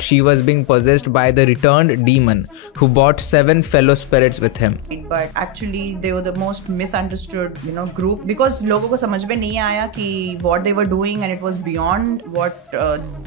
she was being possessed by the returned demon who brought 7 fellow spirits with him. But actually they were the most misunderstood, group, because लोगों को समझ में नहीं आया कि what they were doing, and it was beyond what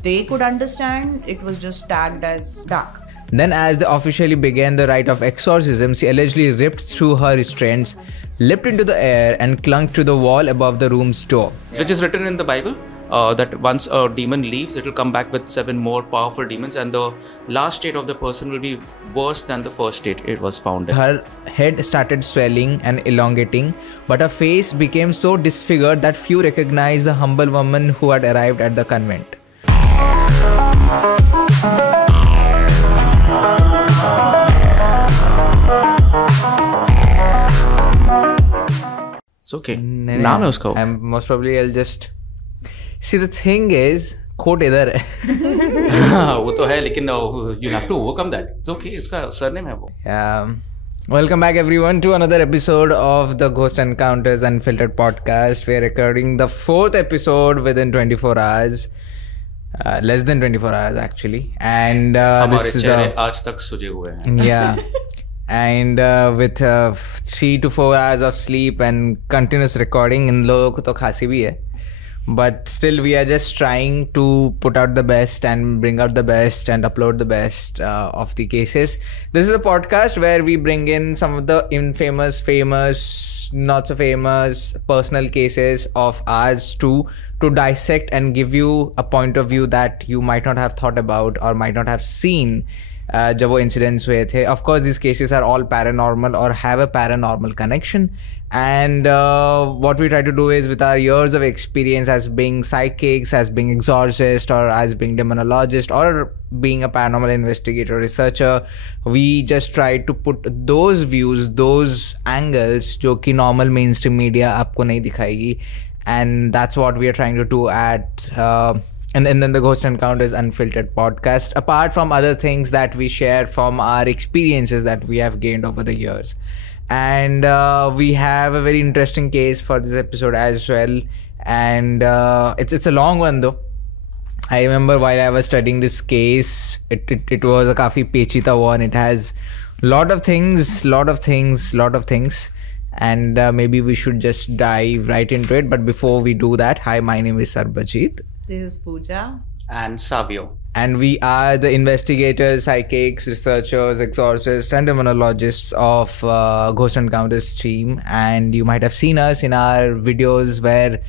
they could understand. It was just tagged as dark. Then as they officially began the rite of exorcism, she allegedly ripped through her restraints, leapt into the air and clung to the wall above the room's door. Which is written in the Bible, that once a demon leaves, it will come back with 7 more powerful demons, and the last state of the person will be worse than the first state it was found in. Her head started swelling and elongating, but her face became so disfigured that few recognized the humble woman who had arrived at the convent. It's okay. नाम है उसका. I'm most probably I'll just see. The thing is, quote इधर है. वो तो है, लेकिन you have to overcome that. It's okay. इसका surname है वो. Yeah. Welcome back everyone to another episode of the Ghost Encounters Unfiltered podcast. We are recording the 4th episode within 24 hours. Less than 24 hours actually. And हमारे चेहरे आज तक सुजे हुए हैं. Yeah. And with 3 to 4 hours of sleep and continuous recording, in लोगों को तो खांसी भी है. But still we are just trying to put out the best and bring out the best and upload the best of the cases. This is a podcast where we bring in some of the infamous, famous, not so famous personal cases of ours to dissect and give you a point of view that you might not have thought about or might not have seen जब वो incidents हुए थे. Of course these cases are all paranormal or have a paranormal connection, and what we try to do is, with our years of experience as being psychics, as being exorcists, or as being demonologist, or being a paranormal investigator, researcher, we just try to put those views, those angles जो कि normal mainstream media आपको नहीं दिखाएगी, and that's what we are trying to do at and then the Ghost Encounters Unfiltered podcast, apart from other things that we share from our experiences that we have gained over the years. And we have a very interesting case for this episode as well, and it's a long one though. I remember while I was studying this case, it was a काफी पेचीदा one. It has lot of things, and maybe we should just dive right into it. But before we do that, hi, my name is Sarbajit. This is Pooja. And Savio. And we are the investigators, psychics, researchers, exorcists, and demonologists of Ghost Encounters team. And you might have seen us in our videos where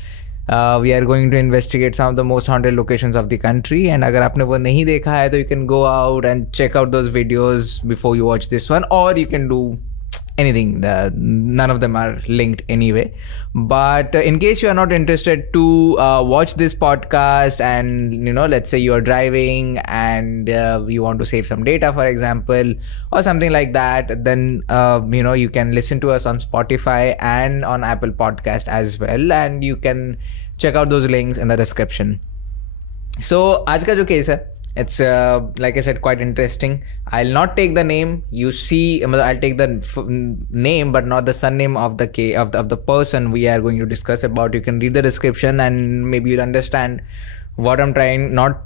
we are going to investigate some of the most haunted locations of the country. And अगर आपने वो नहीं देखा है, तो you can go out and check out those videos before you watch this one, or you can do anything. None of them are linked anyway. But in case you are not interested to watch this podcast, and let's say you are driving and you want to save some data, for example, or something like that, then you can listen to us on Spotify and on Apple Podcast as well, and you can check out those links in the description. So आज का जो case है, it's like I said, quite interesting. I'll not take the name. You see, I'll take the name, but not the surname of the of the person we are going to discuss about. You can read the description and maybe you'll understand what I'm trying not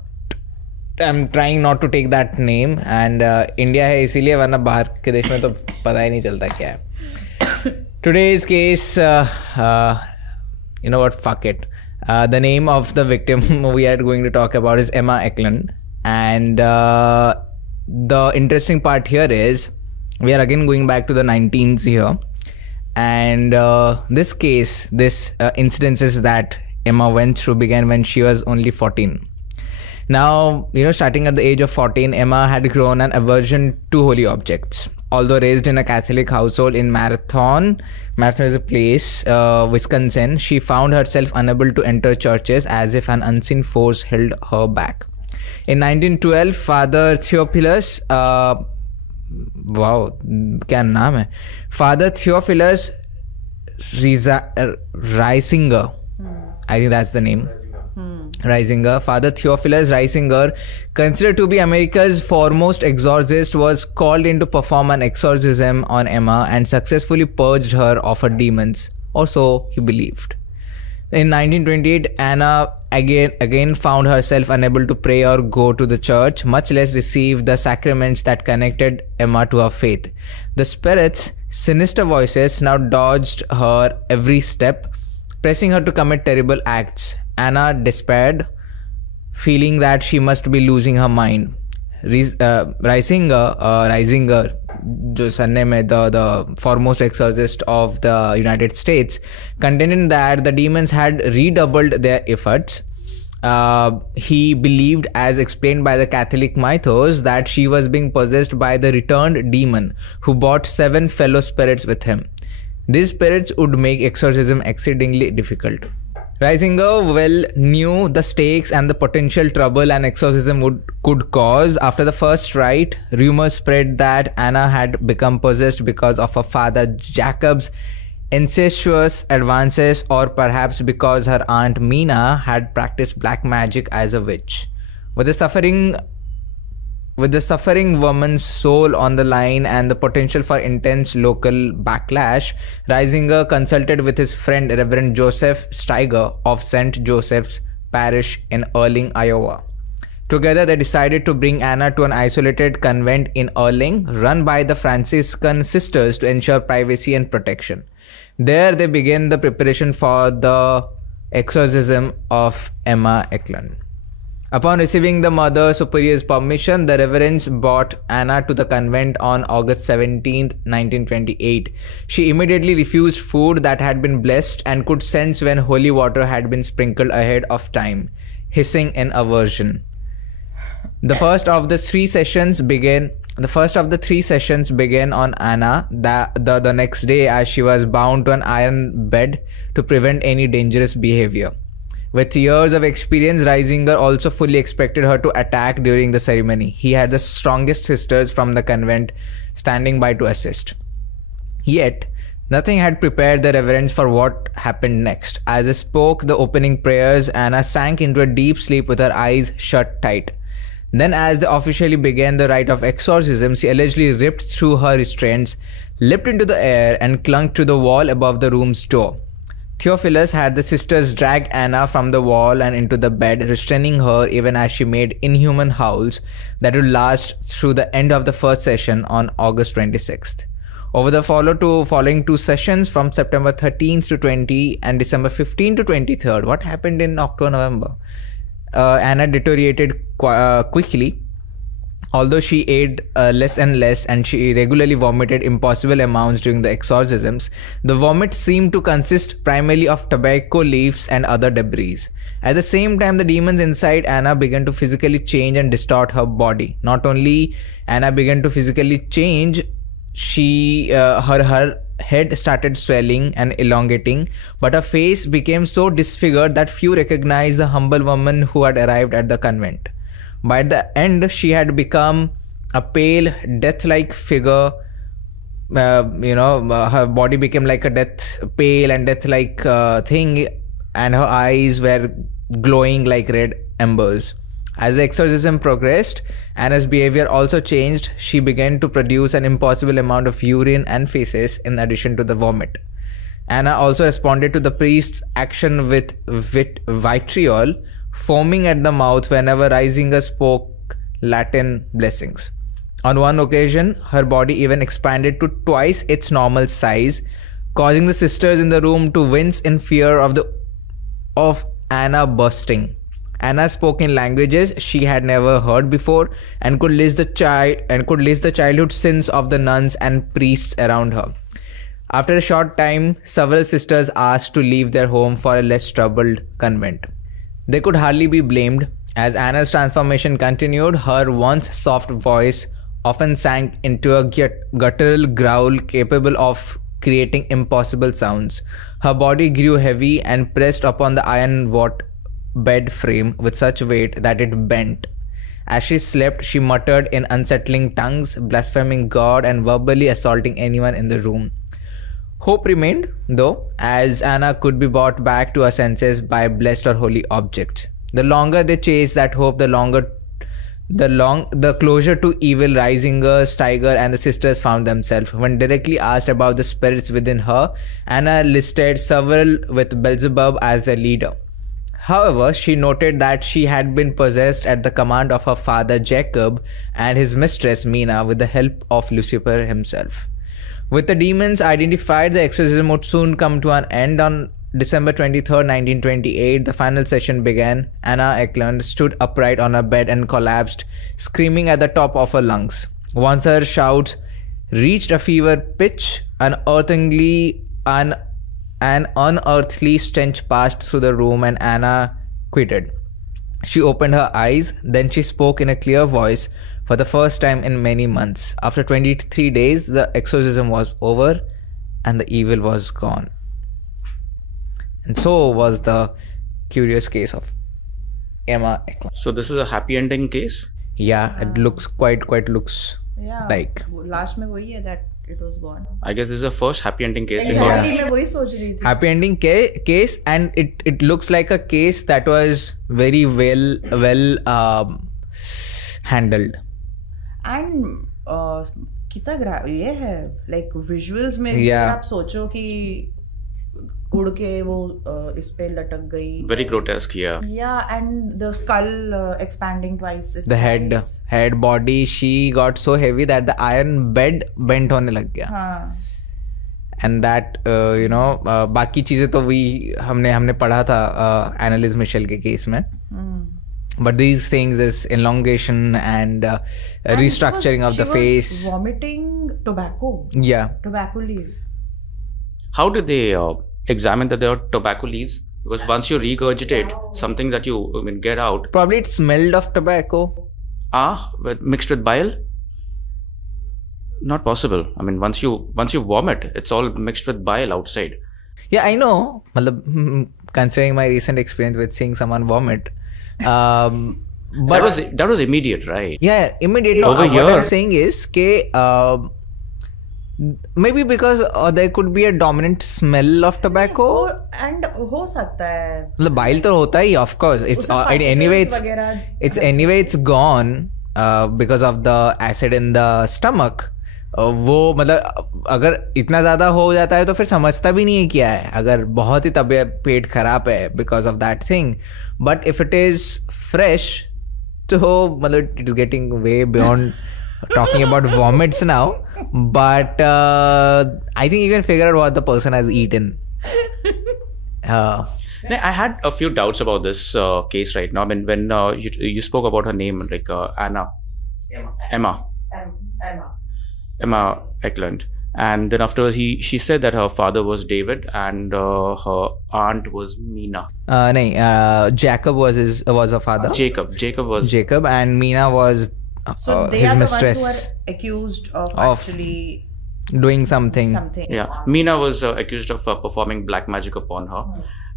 to take that name. And India है इसीलिए, वरना बाहर के देश में तो पता ही नहीं चलता क्या है. Today's case, you know what? Fuck it. The name of the victim we are going to talk about is Emma Ecklund. And the interesting part here is we are again going back to the 19s here, and this case, incidences that Emma went through began when she was only 14. Now, starting at the age of 14, Emma had grown an aversion to holy objects. Although raised in a Catholic household in Marathon is a place, Wisconsin, she found herself unable to enter churches as if an unseen force held her back. In 1912, Father Theophilus, wow, क्या नाम है? Father Theophilus Reisinger, I think that's the name. Reisinger, Father Theophilus Reisinger, considered to be America's foremost exorcist, was called in to perform an exorcism on Emma and successfully purged her of her demons, or so he believed. In 1928, again found herself unable to pray or go to the church, much less receive the sacraments that connected Emma to her faith. The spirits' sinister voices now dogged her every step, pressing her to commit terrible acts. Anna despaired, feeling that she must be losing her mind. Reisinger, जो surname है, the foremost exorcist of the United States, contended that the demons had redoubled their efforts. He believed, as explained by the Catholic mythos, that she was being possessed by the returned demon who brought 7 fellow spirits with him. These spirits would make exorcism exceedingly difficult. Reisinger well knew the stakes and the potential trouble an exorcism could cause. After the first rite, rumors spread that Anna had become possessed because of her father Jacob's incestuous advances, or perhaps because her aunt Mina had practiced black magic as a witch. With the suffering woman's soul on the line and the potential for intense local backlash, Reisinger consulted with his friend Reverend Joseph Steiger of St. Joseph's Parish in Erling, Iowa. Together, they decided to bring Anna to an isolated convent in Erling, run by the Franciscan sisters to ensure privacy and protection. There, they began the preparation for the exorcism of Emma Ecklund. Upon receiving the Mother Superior's permission, the reverends brought Anna to the convent on August 17, 1928. She immediately refused food that had been blessed and could sense when holy water had been sprinkled ahead of time, hissing in aversion. The first of the three sessions began on Anna the next day, as she was bound to an iron bed to prevent any dangerous behavior. With years of experience, Reisinger also fully expected her to attack during the ceremony. He had the strongest sisters from the convent standing by to assist. Yet, nothing had prepared the reverends for what happened next. As they spoke the opening prayers, Anna sank into a deep sleep with her eyes shut tight. Then, as they officially began the rite of exorcism, she allegedly ripped through her restraints, leapt into the air, and clung to the wall above the room's door. Theophilus had the sisters drag Anna from the wall and into the bed, restraining her even as she made inhuman howls that would last through the end of the first session on August 26th. Over the following 2 sessions from September 13th to 20 and December 15th to 23rd, what happened in October-November? Anna deteriorated quickly. Although she ate less and less, and she regularly vomited impossible amounts during the exorcisms, the vomit seemed to consist primarily of tobacco leaves and other debris. At the same time, the demons inside Anna began to physically change and distort her body. Not only Anna began to physically change, her head started swelling and elongating, but her face became so disfigured that few recognized the humble woman who had arrived at the convent. By the end, she had become a pale, death-like figure. Her body became like a pale and death-like thing, and her eyes were glowing like red embers. As the exorcism progressed, Anna's behavior also changed. She began to produce an impossible amount of urine and feces in addition to the vomit. Anna also responded to the priest's action with vitriol, foaming at the mouth whenever Reisinger spoke Latin blessings. On one occasion, her body even expanded to twice its normal size, causing the sisters in the room to wince in fear of Anna bursting. Anna spoke in languages she had never heard before and could list the childhood sins of the nuns and priests around her. After a short time, several sisters asked to leave their home for a less troubled convent. They could hardly be blamed. As Anna's transformation continued, her once soft voice often sank into a guttural growl capable of creating impossible sounds. Her body grew heavy and pressed upon the iron-wrought bed frame with such weight that it bent. As she slept, she muttered in unsettling tongues, blaspheming God and verbally assaulting anyone in the room. Hope remained, though, as Anna could be brought back to her senses by blessed or holy objects. The longer they chased that hope, the closer to evil Reisinger, Steiger and the sisters found themselves. When directly asked about the spirits within her, Anna listed several with Belzebub as their leader. However, she noted that she had been possessed at the command of her father Jacob and his mistress Mina with the help of Lucifer himself. With the demons identified, the exorcism would soon come to an end. On December 23rd, 1928, the final session began. Emma Ecklund stood upright on her bed and collapsed, screaming at the top of her lungs. Once her shouts reached a fever pitch, an unearthly stench passed through the room and Anna quitted. She opened her eyes, then she spoke in a clear voice for the first time in many months. After 23 days, the exorcism was over and the evil was gone. And so was the curious case of Emma Ecklund. So this is a happy ending case? Yeah, it looks quite looks like. Last में वही है that it was gone. I guess this is the first happy ending case we Yeah. got. मैं वही सोच रही थी. Happy ending case, and it looks like a case that was very well handled. And कितना ये है like visuals में Yeah. आप सोचो कि उड़ के वो इस पे लटक गई. Very grotesque, yeah. Yeah, and the skull expanding twice. The head, body, she got so heavy that the iron bed bent होने लग गया. हाँ. And that बाकी चीजें तो वही हमने पढ़ा था एनालिस मिशेल के केस में. But these things, this elongation and restructuring of the face. Vomiting tobacco. Yeah. Tobacco leaves. How did they examine that there are tobacco leaves? Because once you regurgitate something that you get out. Probably it smelled of tobacco. Mixed with bile? Not possible. I mean, once you vomit, it's all mixed with bile outside. Yeah, I know. Considering my recent experience with seeing someone vomit. But that was immediate, right? Yeah, immediate. Over here, what I'm saying is maybe because there could be a dominant smell of tobacco. And हो सकता है. मतलब bile तो होता ही, of course. It's anyway it's gone because of the acid in the stomach. वो मतलब अगर इतना ज़्यादा हो जाता है तो फिर समझता भी नहीं है क्या है, अगर बहुत ही तबीयत पेट खराब है because of that thing. But if it is fresh, तो मतलब it is getting way beyond talking about vomits now. But I think you can figure out what the person has eaten. I had a few doubts about this case right now. I mean, when you spoke about her name, like Emma Ecklund, and then afterwards she said that her father was David and her aunt was Mina. Jacob was her father. Jacob was Jacob, and Mina was so they his are mistress. The ones who are accused of actually doing something. Yeah, Mina was accused of performing black magic upon her,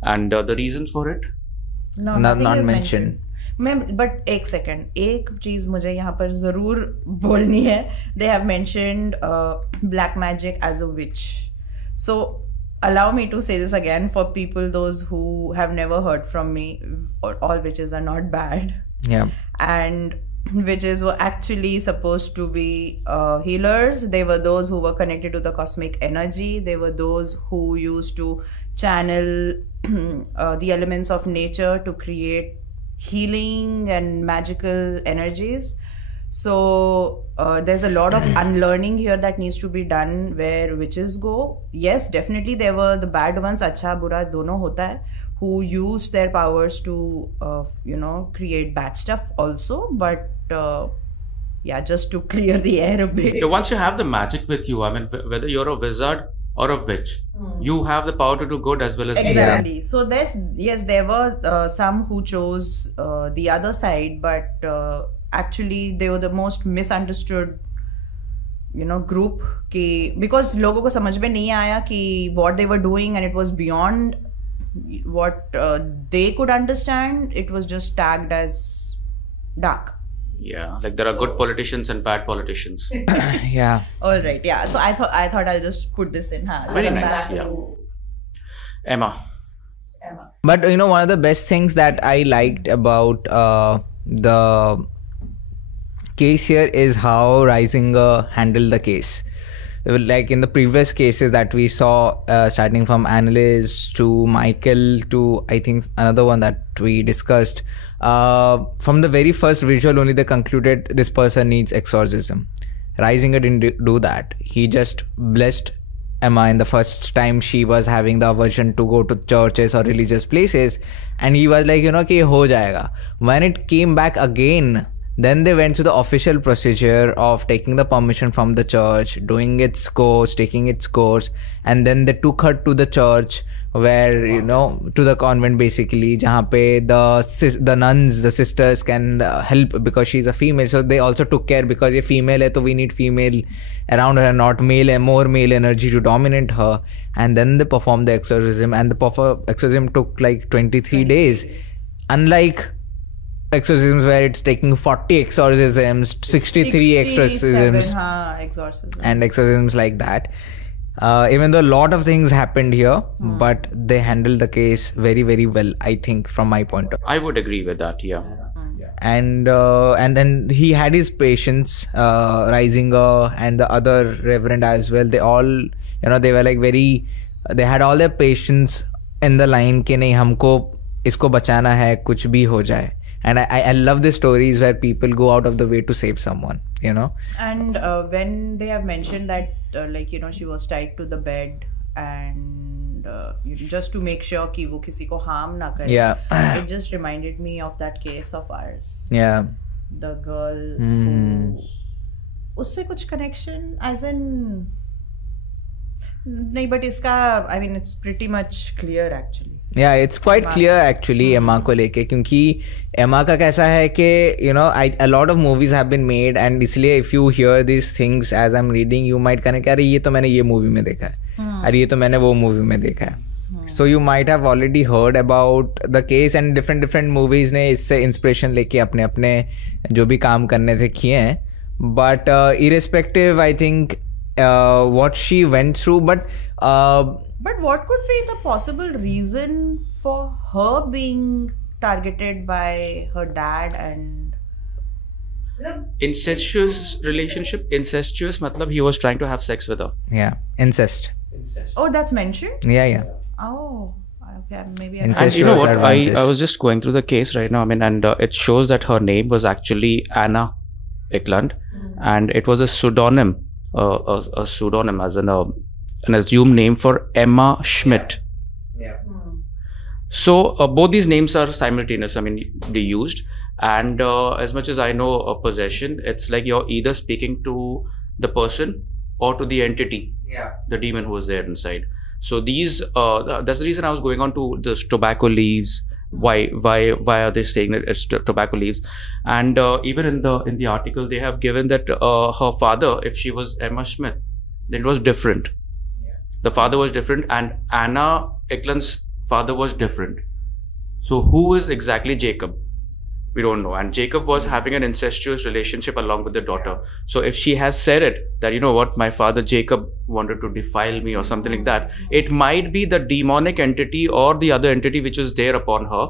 and the reasons for it. No, not mentioned. But एक second, एक चीज मुझे यहाँ पर जरूर बोलनी है. They have mentioned black magic as a witch. So allow me to say this again for people, those who have never heard from me. All witches are not bad. Yeah. And witches were actually supposed to be healers. They were those who were connected to the cosmic energy. They were those who used to channel the elements of nature to create healing and magical energies. So there's a lot of unlearning here that needs to be done where witches go. Yes, definitely there were the bad ones, अच्छा बुरा दोनों होता है, who used their powers to create bad stuff also. But just to clear the air a bit. Once you have the magic with you, I mean, whether you're a wizard or a witch, you have the power to do good as well as exactly. Yeah. So there were some who chose the other side, but actually they were the most misunderstood group because लोगों को समझ में नहीं आया कि what they were doing, and it was beyond what they could understand. It was just tagged as dark. Yeah, like there are good politicians and bad politicians. Yeah. All right. Yeah. So I thought I'll just put this in. Very nice. Yeah. Emma. But one of the best things that I liked about the case here is how Reisinger handled the case. like in the previous cases that we saw, starting from Annalise to Michael to I think another one that we discussed, from the very first visual only they concluded this person needs exorcism. Reisinger didn't do that. He just blessed Emma in the first time she was having the aversion to go to churches or religious places, and he was like, ki ho jayega. When it came back again, then they went through the official procedure of taking the permission from the church, doing its course, taking its course, and then they took her to the church where, to the convent basically, jahan pe the nuns, the sisters can help because she's a female. So they also took care because ye female hai, so we need female around her, not male and more male energy to dominate her. And then they performed the exorcism, and the exorcism took like 23 days. Unlike exorcisms where it's taking 40 exorcisms, 63 exorcisms, and exorcisms like that. Even though a lot of things happened here, but they handled the case very, very well, I think, from my point of view. I would agree with that, yeah. And then he had his patients, Reisinger and the other reverend as well. They all, they were like they had all their patients in the line कि नहीं हमको इसको बचाना है कुछ भी हो जाए. And I love the stories where people go out of the way to save someone, And when they have mentioned that, she was tied to the bed and just to make sure कि वो किसी को harm ना करे. Yeah. It just reminded me of that case of ours. Yeah. The girl who उससे कुछ connection as in नहीं, but इसका I mean it's pretty much clear actually. Yeah, it's quite clear actually Emma को लेके, क्योंकि Emma का कैसा है कि a lot of movies have been made, and इसलिए if you hear these things as I'm reading, you might connect, अरे ये तो मैंने ये movie में देखा है, अरे ये तो मैंने वो movie में देखा है. So you might have already heard about the case, and different movies ने इससे inspiration लेके अपने जो भी काम करने थे किए हैं. But irrespective, I think what she went through, but what could be the possible reason for her being targeted by her dad and incestuous relationship? Incestuous matlab he was trying to have sex with her. Yeah, incest. Oh, that's mentioned? Yeah. Oh, okay, maybe. And you know what? I was just going through the case right now. I mean, and it shows that her name was actually Emma Ecklund, and it was a pseudonym. A pseudonym as an assumed name for Emma Schmidt. Yeah. So both these names are simultaneous. I mean, they used, and as much as I know possession, it's like you're either speaking to the person or to the entity, the demon who is there inside. So these that's the reason I was going on to this tobacco leaves. Why are they saying that it's tobacco leaves? And even in the article they have given that her father, if she was Emma Schmidt, then it was different. The father was different, and Anna Ecklund's father was different. So who is exactly Jacob? We don't know. And Jacob was having an incestuous relationship along with the daughter. So if she has said it, that, my father Jacob wanted to defile me or something like that, it might be the demonic entity or the other entity which was there upon her,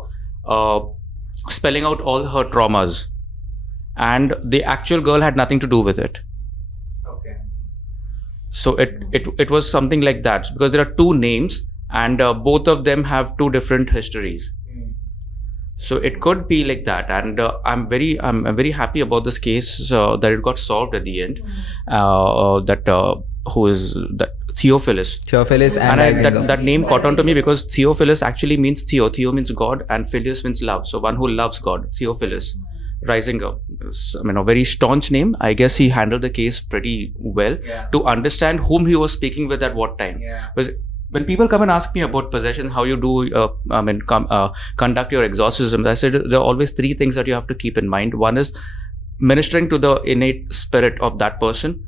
spelling out all her traumas. And the actual girl had nothing to do with it. Okay. So it was something like that, because there are two names, and both of them have two different histories. So it could be like that, and I'm very happy about this case that it got solved at the end. Who is that? Theophilus. And that name caught on to me because Theophilus actually means Theo. Theo means God, and Philus means love. So one who loves God. Theophilus. Reisinger. I mean, a very staunch name. I guess he handled the case pretty well to understand whom he was speaking with at what time. Because when people come and ask me about possession, how you do, conduct your exorcism, I said there are always three things that you have to keep in mind. One is ministering to the innate spirit of that person,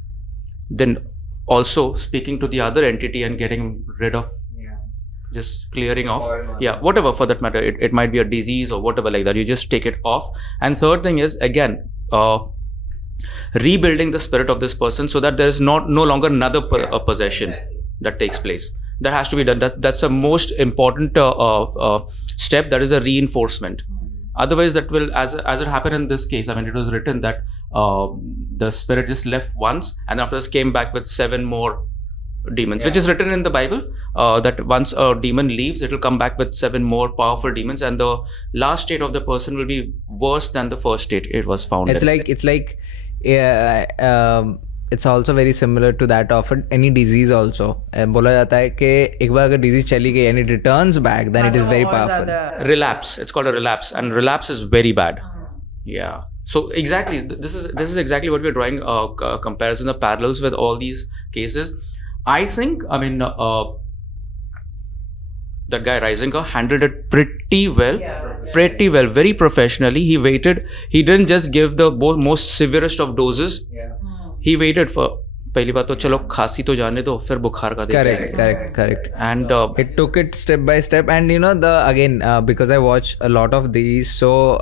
then also speaking to the other entity and getting rid of, just clearing off, whatever for that matter. It might be a disease or whatever like that. You just take it off. And third thing is, again, rebuilding the spirit of this person so that there is no longer another possession that takes place. That has to be done. That's the most important step. That is a reinforcement. Otherwise, that will, as it happened in this case, I mean, it was written that the spirit just left once and afterwards came back with 7 more demons, which is written in the Bible, that once a demon leaves, it will come back with 7 more powerful demons, and the last state of the person will be worse than the first state it was found in. It's also very similar to that of any disease also. बोला जाता है कि एक बार अगर disease चली गई and it returns back, then it is very powerful. Relapse. It's called a relapse, and relapse is very bad. Yeah. So exactly, this is exactly what we're drawing comparison, the parallels with all these cases. I think, I mean, that guy Reisinger handled it pretty well, very professionally. He waited. He didn't just give the most severest of doses. He waited for पहली बात तो चलो खांसी तो जाने दो फिर बुखार का correct and it took it step by step, and you know, the again because I watch a lot of these, so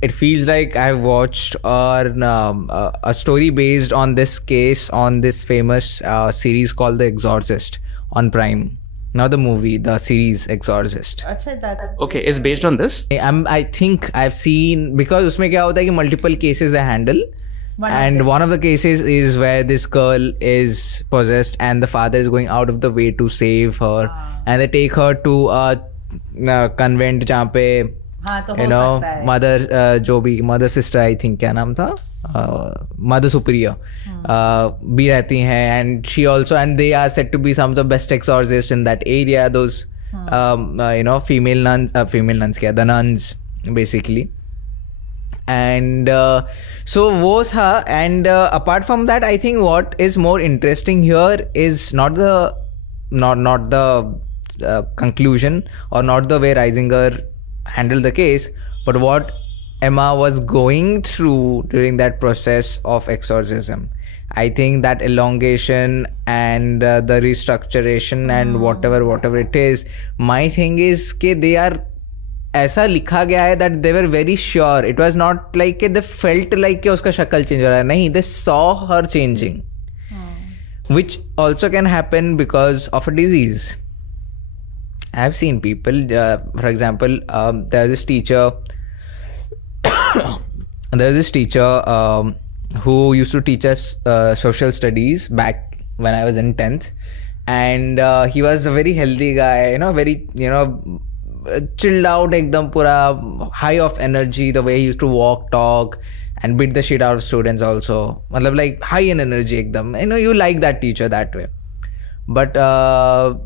it feels like I've watched a story based on this case on this famous series called The Exorcist on Prime. Not the movie, the series Exorcist. Okay, is based on this? I think I've seen, because उसमें क्या होता है कि multiple cases they handle. One of the cases is where this girl is possessed and the father is going out of the way to save her, and they take her to a convent जहाँ पे you know mother sister, I think क्या नाम था, mother superior भी रहती हैं, and she also, and they are said to be some of the best exorcists in that area, those you know, female nuns क्या, the nuns basically. And so was her, and apart from that, I think what is more interesting here is not the conclusion or not the way Reisinger handled the case, but what Emma was going through during that process of exorcism. I think that elongation and the restructuration and whatever it is, my thing is कि they are, ऐसा लिखा गया है that they were very sure. It was not like they felt like कि उसका शक्ल change हो रहा है. नहीं, they saw her changing, which also can happen because of a disease. I have seen people, for example, there was this teacher who used to teach us social studies back when I was in 10th, and he was a very healthy guy, you know, very, you know, chilled out, ekdam pura high of energy, the way he used to walk, talk and beat the shit out of students also. Matlab like high in energy ekdam. You know, you like that teacher that way. But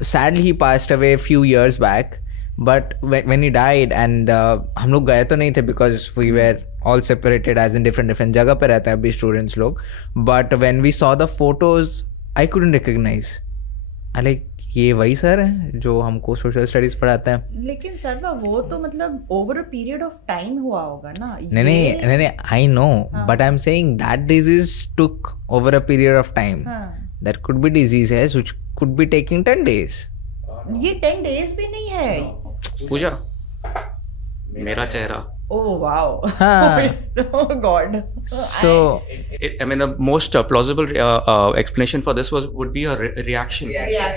sadly he passed away a few years back. But when he died, and हम लोग गए तो नहीं थे because we were all separated, as in different जगह पे रहते हैं अभी students लोग. But when we saw the photos, I couldn't recognize. I like, ये वही सर है जो हमको सोशल स्टडीज पढ़ाते हैं. लेकिन सर वो तो मतलब over a period of time हुआ होगा ना. नहीं I know, but I am saying that disease took over a period of time. That could be diseases which could be taking 10 days. ये 10 days भी नहीं है. पूजा मेरा चेहरा. Oh wow! Oh God! So I mean, the most plausible explanation for this would be a reaction.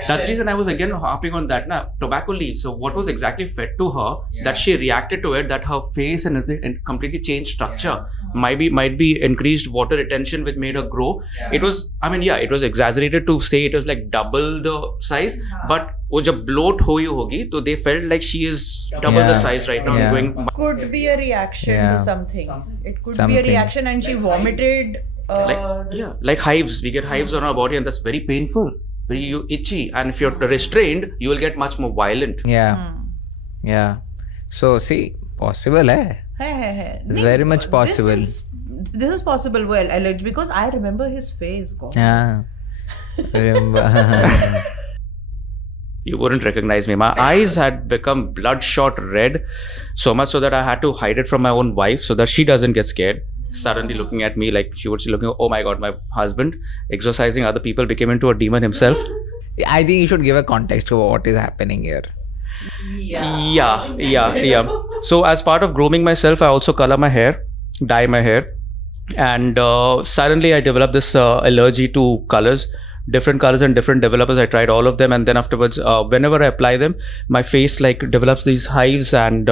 That's the reason I was again harping on that. Now, tobacco leaves. So what was exactly fed to her that she reacted to it? That her face and completely changed structure. Might be increased water retention, which made her grow. It was, I mean, it was exaggerated to say it was like double the size, but वो जब bloat हुई होगी तो they felt like she is double the size right now. Going could be a reaction to something. It could be a reaction, and she vomited. Like hives. We get hives on our body, and that's very painful, very itchy. And if you're restrained, you will get much more violent. Yeah. So see, possible hai. It's very much possible. This is possible. Well, because I remember his face. God. Yeah. Remember. You wouldn't recognize me. My eyes had become bloodshot red, so much so that I had to hide it from my own wife so that she doesn't get scared. Suddenly looking at me like she would be looking, oh my God, my husband exorcising other people became into a demon himself. I think you should give a context to what is happening here. Yeah. So as part of grooming myself, I also color my hair, dye my hair, and suddenly I developed this allergy to colors. different colors and different developers. I tried all of them, and then afterwards, whenever I apply them, my face like develops these hives, and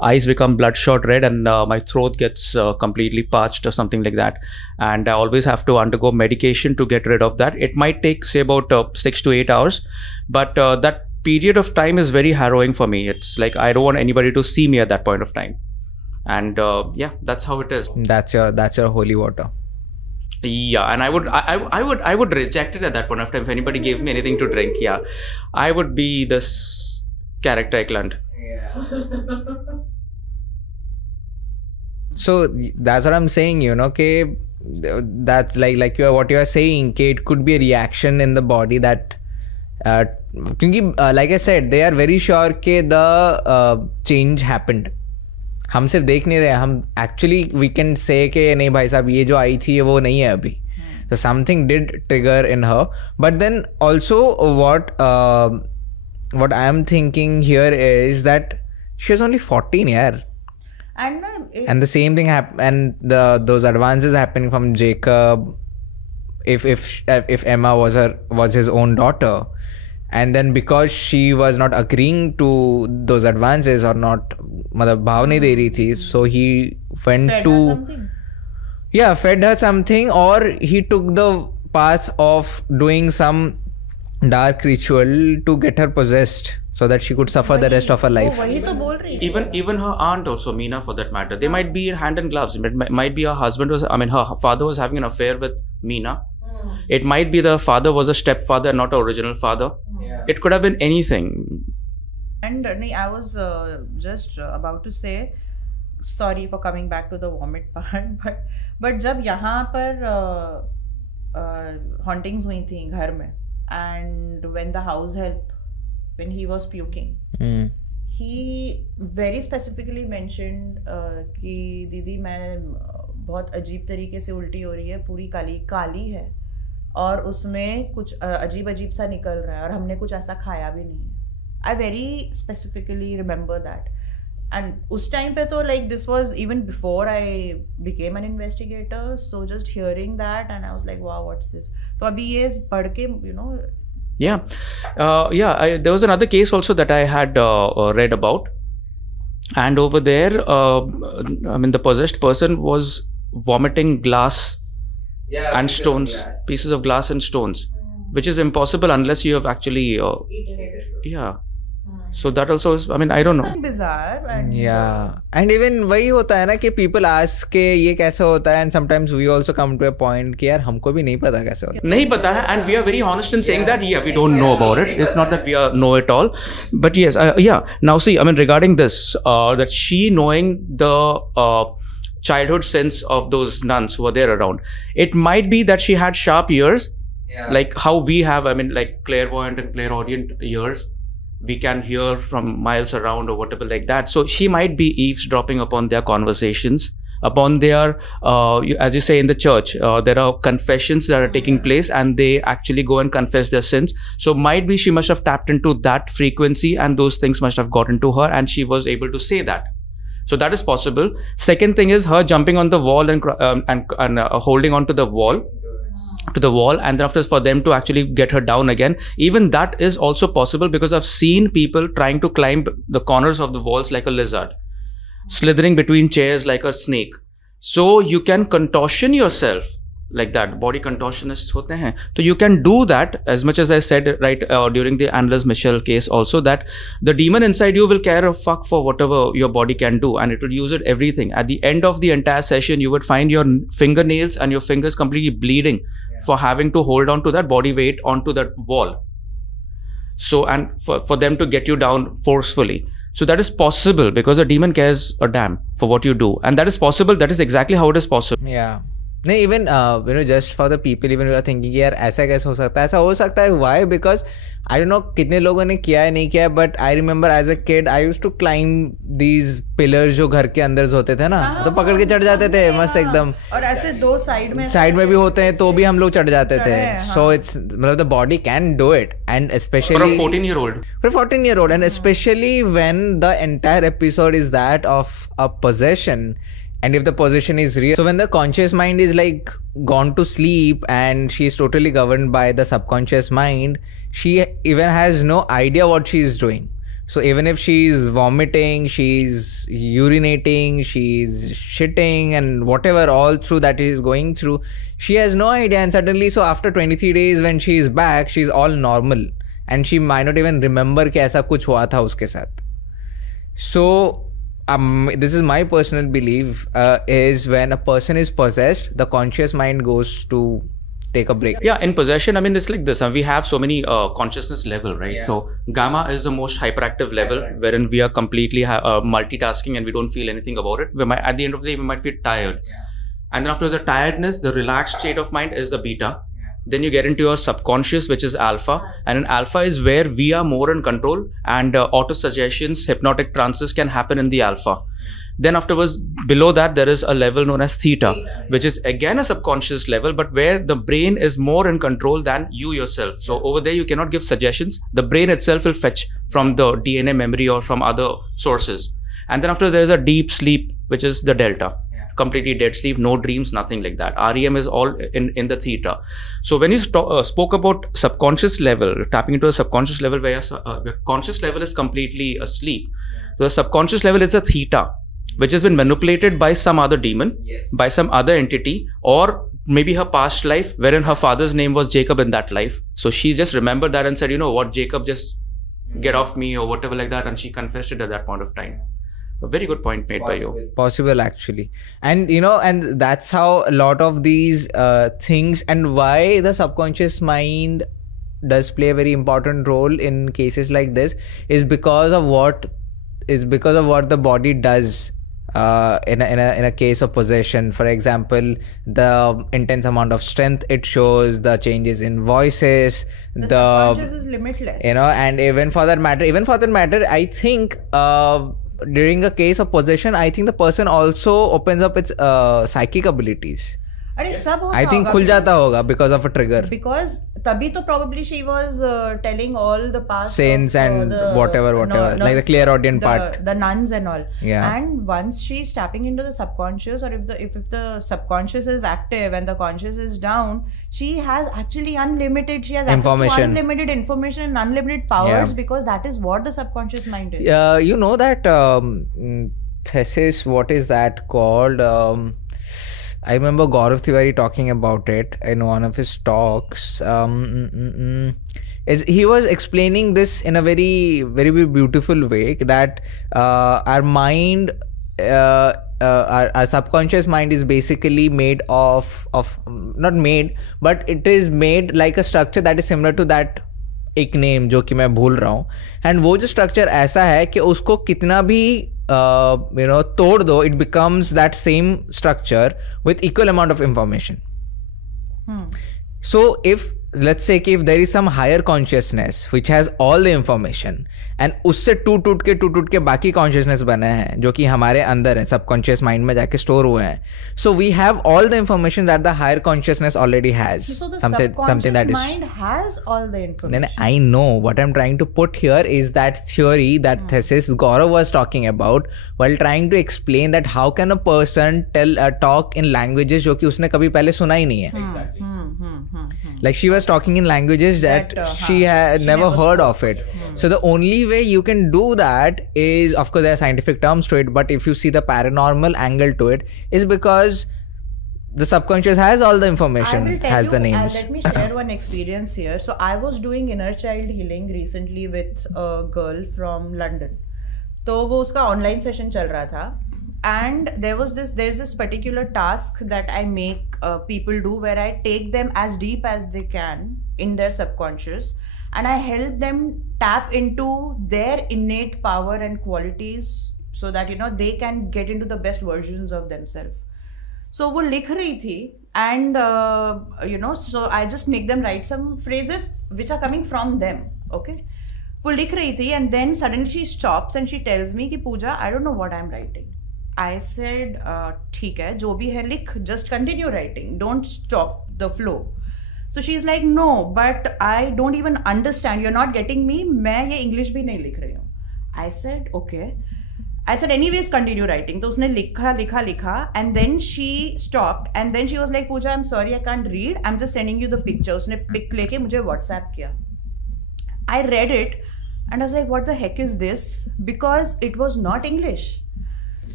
eyes become bloodshot red, and my throat gets completely parched or something like that. And I always have to undergo medication to get rid of that. It might take, say, about 6 to 8 hours, but that period of time is very harrowing for me. It's like I don't want anybody to see me at that point of time. And yeah, that's how it is. That's your holy water. Yeah, and I would reject it at that point of time. If anybody gave me anything to drink, yeah, I would be this character Ecklund. Yeah. So that's what I'm saying, you know, ke that's like what you are saying, ke it could be a reaction in the body that like I said, they are very sure ke the change happened. हम सिर्फ देख नहीं रहे, हम actually we can say कि नहीं भाई साहब ये जो आई थी वो नहीं है अभी. So something did trigger in her, but then also what I am thinking here is that she was only 14, yeah. And the same thing happened, and those advances happening from Jacob, if Emma was his own daughter, and then because she was not agreeing to those advances or not, मतलब भाव नहीं दे रही थी, so he went fed her something, or he took the path of doing some dark ritual to get her possessed so that she could suffer the rest of her life. Even her aunt also, Meena for that matter, they might be hand in gloves. It might be her father was having an affair with Meena. It might be the father was a stepfather, not an original father. Yeah. It could have been anything. And I was just about to say, sorry for coming back to the vomit part, but जब यहाँ पर hauntings हुई थी घर में, and when the house help, when he was puking, he very specifically mentioned कि दीदी मैं बहुत अजीब तरीके से उल्टी हो रही है, पूरी काली है, और उसमें कुछ अजीब सा निकल रहा है, और हमने कुछ ऐसा खाया भी नहीं है. I very specifically remember that. And उस time पे तो like this was even before I became an investigator, so just hearing that and I was like, wow, what's this? तो अभी ये पढ़ के, you know. Yeah, there was another case also that I had read about, and over there, the possessed person was vomiting glass and stones, pieces of glass and stones, which is impossible unless you have actually yeah. So that also is, I don't know. Bizarre. And even वही होता है ना कि people ask के ये कैसे होता है, and sometimes we also come to a point कि यार हमको भी नहीं पता कैसे होता है. नहीं पता है, and we are very honest in saying that we don't know about it. It's not that we know it all, but yes, Now see, regarding this, that she knowing the childhood sense of those nuns who were there around, it might be that she had sharp ears, like how we have, like clairvoyant and clairaudient ears. We can hear from miles around or whatever like that. So she might be eavesdropping upon their conversations, upon their, as you say in the church, there are confessions that are taking place and they actually go and confess their sins. So might be she must have tapped into that frequency and those things must have gotten to her and she was able to say that. So that is possible. Second thing is her jumping on the wall and holding on to the wall. And then after for them to actually get her down again, even that is also possible because I've seen people trying to climb the corners of the walls like a lizard, slithering between chairs like a snake. So you can contortion yourself like that. Body contortionists hote hain. So you can do that, as much as I said right during the Annelies Michel case also, that the demon inside you will care a fuck for whatever your body can do and it will use it everything. At the end of the entire session, you would find your fingernails and your fingers completely bleeding for having to hold on to that body weight onto that wall. So, and for them to get you down forcefully. So that is possible because a demon cares a damn for what you do. And that is possible. That is exactly how it is possible. Yeah. No, even just for the people even who are thinking यार ऐसा कैसे हो सकता है, ऐसा हो सकता है. Why? Because I don't know कितने लोगों ने किया है नहीं किया, but I remember as a kid I used to climb these pillars जो घर के अंदर होते थे ना, तो पकड़ के चढ़ जाते थे मस्त एकदम, और ऐसे दो साइड में भी होते हैं तो भी हम लोग चढ़ जाते थे. So it's the body can do it, and especially for a 14-year-old, and especially when the entire episode is that of a possession. and if the possession is real, so when the conscious mind is like gone to sleep and she is totally governed by the subconscious mind, she even has no idea what she is doing. So even if she's vomiting, she's urinating, she's shitting and whatever all through that is going through, she has no idea. And suddenly, so after 23 days when she is back, she's all normal and she might not even remember कि ऐसा कुछ हुआ था उसके साथ. So this is my personal belief, is when a person is possessed, the conscious mind goes to take a break. Yeah, in possession, I mean, it's like this. We have so many consciousness level, right? Yeah. So gamma is the most hyperactive level, wherein we are completely multitasking and we don't feel anything about it. At the end of the day, we might feel tired. Yeah. And then after the tiredness, the relaxed state of mind is the beta. Then you get into your subconscious, which is alpha. And in alpha is where we are more in control, and auto-suggestions, hypnotic trances can happen in the alpha. Then afterwards, below that, there is a level known as theta, which is again a subconscious level, but where the brain is more in control than you yourself. So over there, you cannot give suggestions. The brain itself will fetch from the DNA memory or from other sources. And then after, there is a deep sleep, which is the delta. Completely dead sleep, no dreams, nothing like that. REM is all in the theta. So when you spoke about subconscious level, tapping into a subconscious level where your conscious level is completely asleep. So the subconscious level is a theta, which has been manipulated by some other demon, by some other entity, or maybe her past life, wherein her father's name was Jacob in that life. So she just remembered that and said, you know what, Jacob, just get off me or whatever like that. And she confessed it at that point of time. A very good point made by you. Possible, actually. And you know, and that's how a lot of these things, and why the subconscious mind does play a very important role in cases like this, is because of what the body does in a case of possession. For example, the intense amount of strength it shows, the changes in voices, the subconscious is limitless. You know, and even for that matter, I think during a case of possession, I think the person also opens up its psychic abilities. I think खुल जाता होगा because of a trigger. Because तभी तो probably she was telling all the past saints and whatever, like the clairaudient part, the nuns and all. Yeah. And once she's tapping into the subconscious, or if the subconscious is active and the conscious is down, she has actually unlimited. She has information, access to unlimited information and unlimited powers, because that is what the subconscious mind is. You know that thesis. What is that called? I remember Gaurav Tiwari talking about it in one of his talks. He was explaining this in a very, very beautiful way, that our mind, our subconscious mind is basically made of not made, but it is made like a structure that is similar to that एक name जो कि मैं भूल रहा हूँ. And वो जो structure ऐसा है कि उसको कितना भी तोड़ दो, it becomes that same structure with equal amount of information. So let's say if there is some higher consciousness which has all the information, and उससे टूट के बाकी consciousness बने हैं जो कि हमारे अंदर है, subconscious mind में जाके store हुए हैं. So we have all the information that the higher consciousness already has. So the something that is, mind has all the information. I know. What I'm trying to put here is that theory, that thesis Gaurav was talking about, while trying to explain that how can a person talk in languages जो कि उसने कभी पहले सुना ही नहीं है. Like she was talking in languages that she had never heard of it. So the only way you can do that is, of course there are scientific terms to it, but if you see the paranormal angle to it, is because the subconscious has all the information, has the names. Let me share one experience here. So I was doing inner child healing recently with a girl from London. तो वो उसका online session चल रहा था. And there's this particular task that I make people do, where I take them as deep as they can in their subconscious, and I help them tap into their innate power and qualities, so that they can get into the best versions of themselves. So वो लिख रही थी, and so I just make them write some phrases which are coming from them. Okay, वो लिख रही थी, and then suddenly she stops and she tells me कि Pooja, I don't know what I'm writing. I said, ठीक है, जो भी है लिख, just continue writing, don't stop the flow. So she's like, no, but I don't even understand, you're not getting me, मैं ये English भी नहीं लिख रही हूँ. I said, okay. I said, anyways, continue writing. तो उसने लिखा, and then she stopped, and then she was like, Pooja, I'm sorry, I can't read. I'm just sending you the picture. उसने pic लेके मुझे WhatsApp किया. I read it, and I was like, what the heck is this? Because it was not English.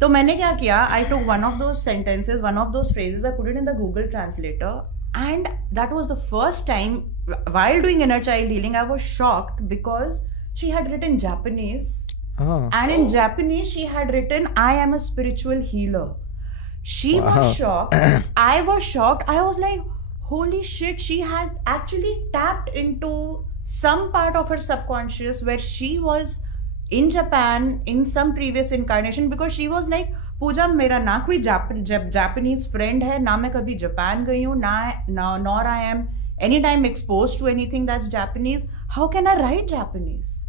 तो मैंने क्या किया? I took one of those sentences, one of those phrases, I put it in the Google Translator, and that was the first time while doing inner child healing, I was shocked because she had written Japanese. And in Japanese, she had written, I am a spiritual healer. She was shocked. I was shocked. I was like, holy shit, she had actually tapped into some part of her subconscious where she was in Japan in some previous incarnation, because she was like, Pooja, मेरा ना कोई Japanese friend है, ना मैं कभी Japan गई हूँ, nor I am anytime exposed to anything that's Japanese. How can I write Japanese?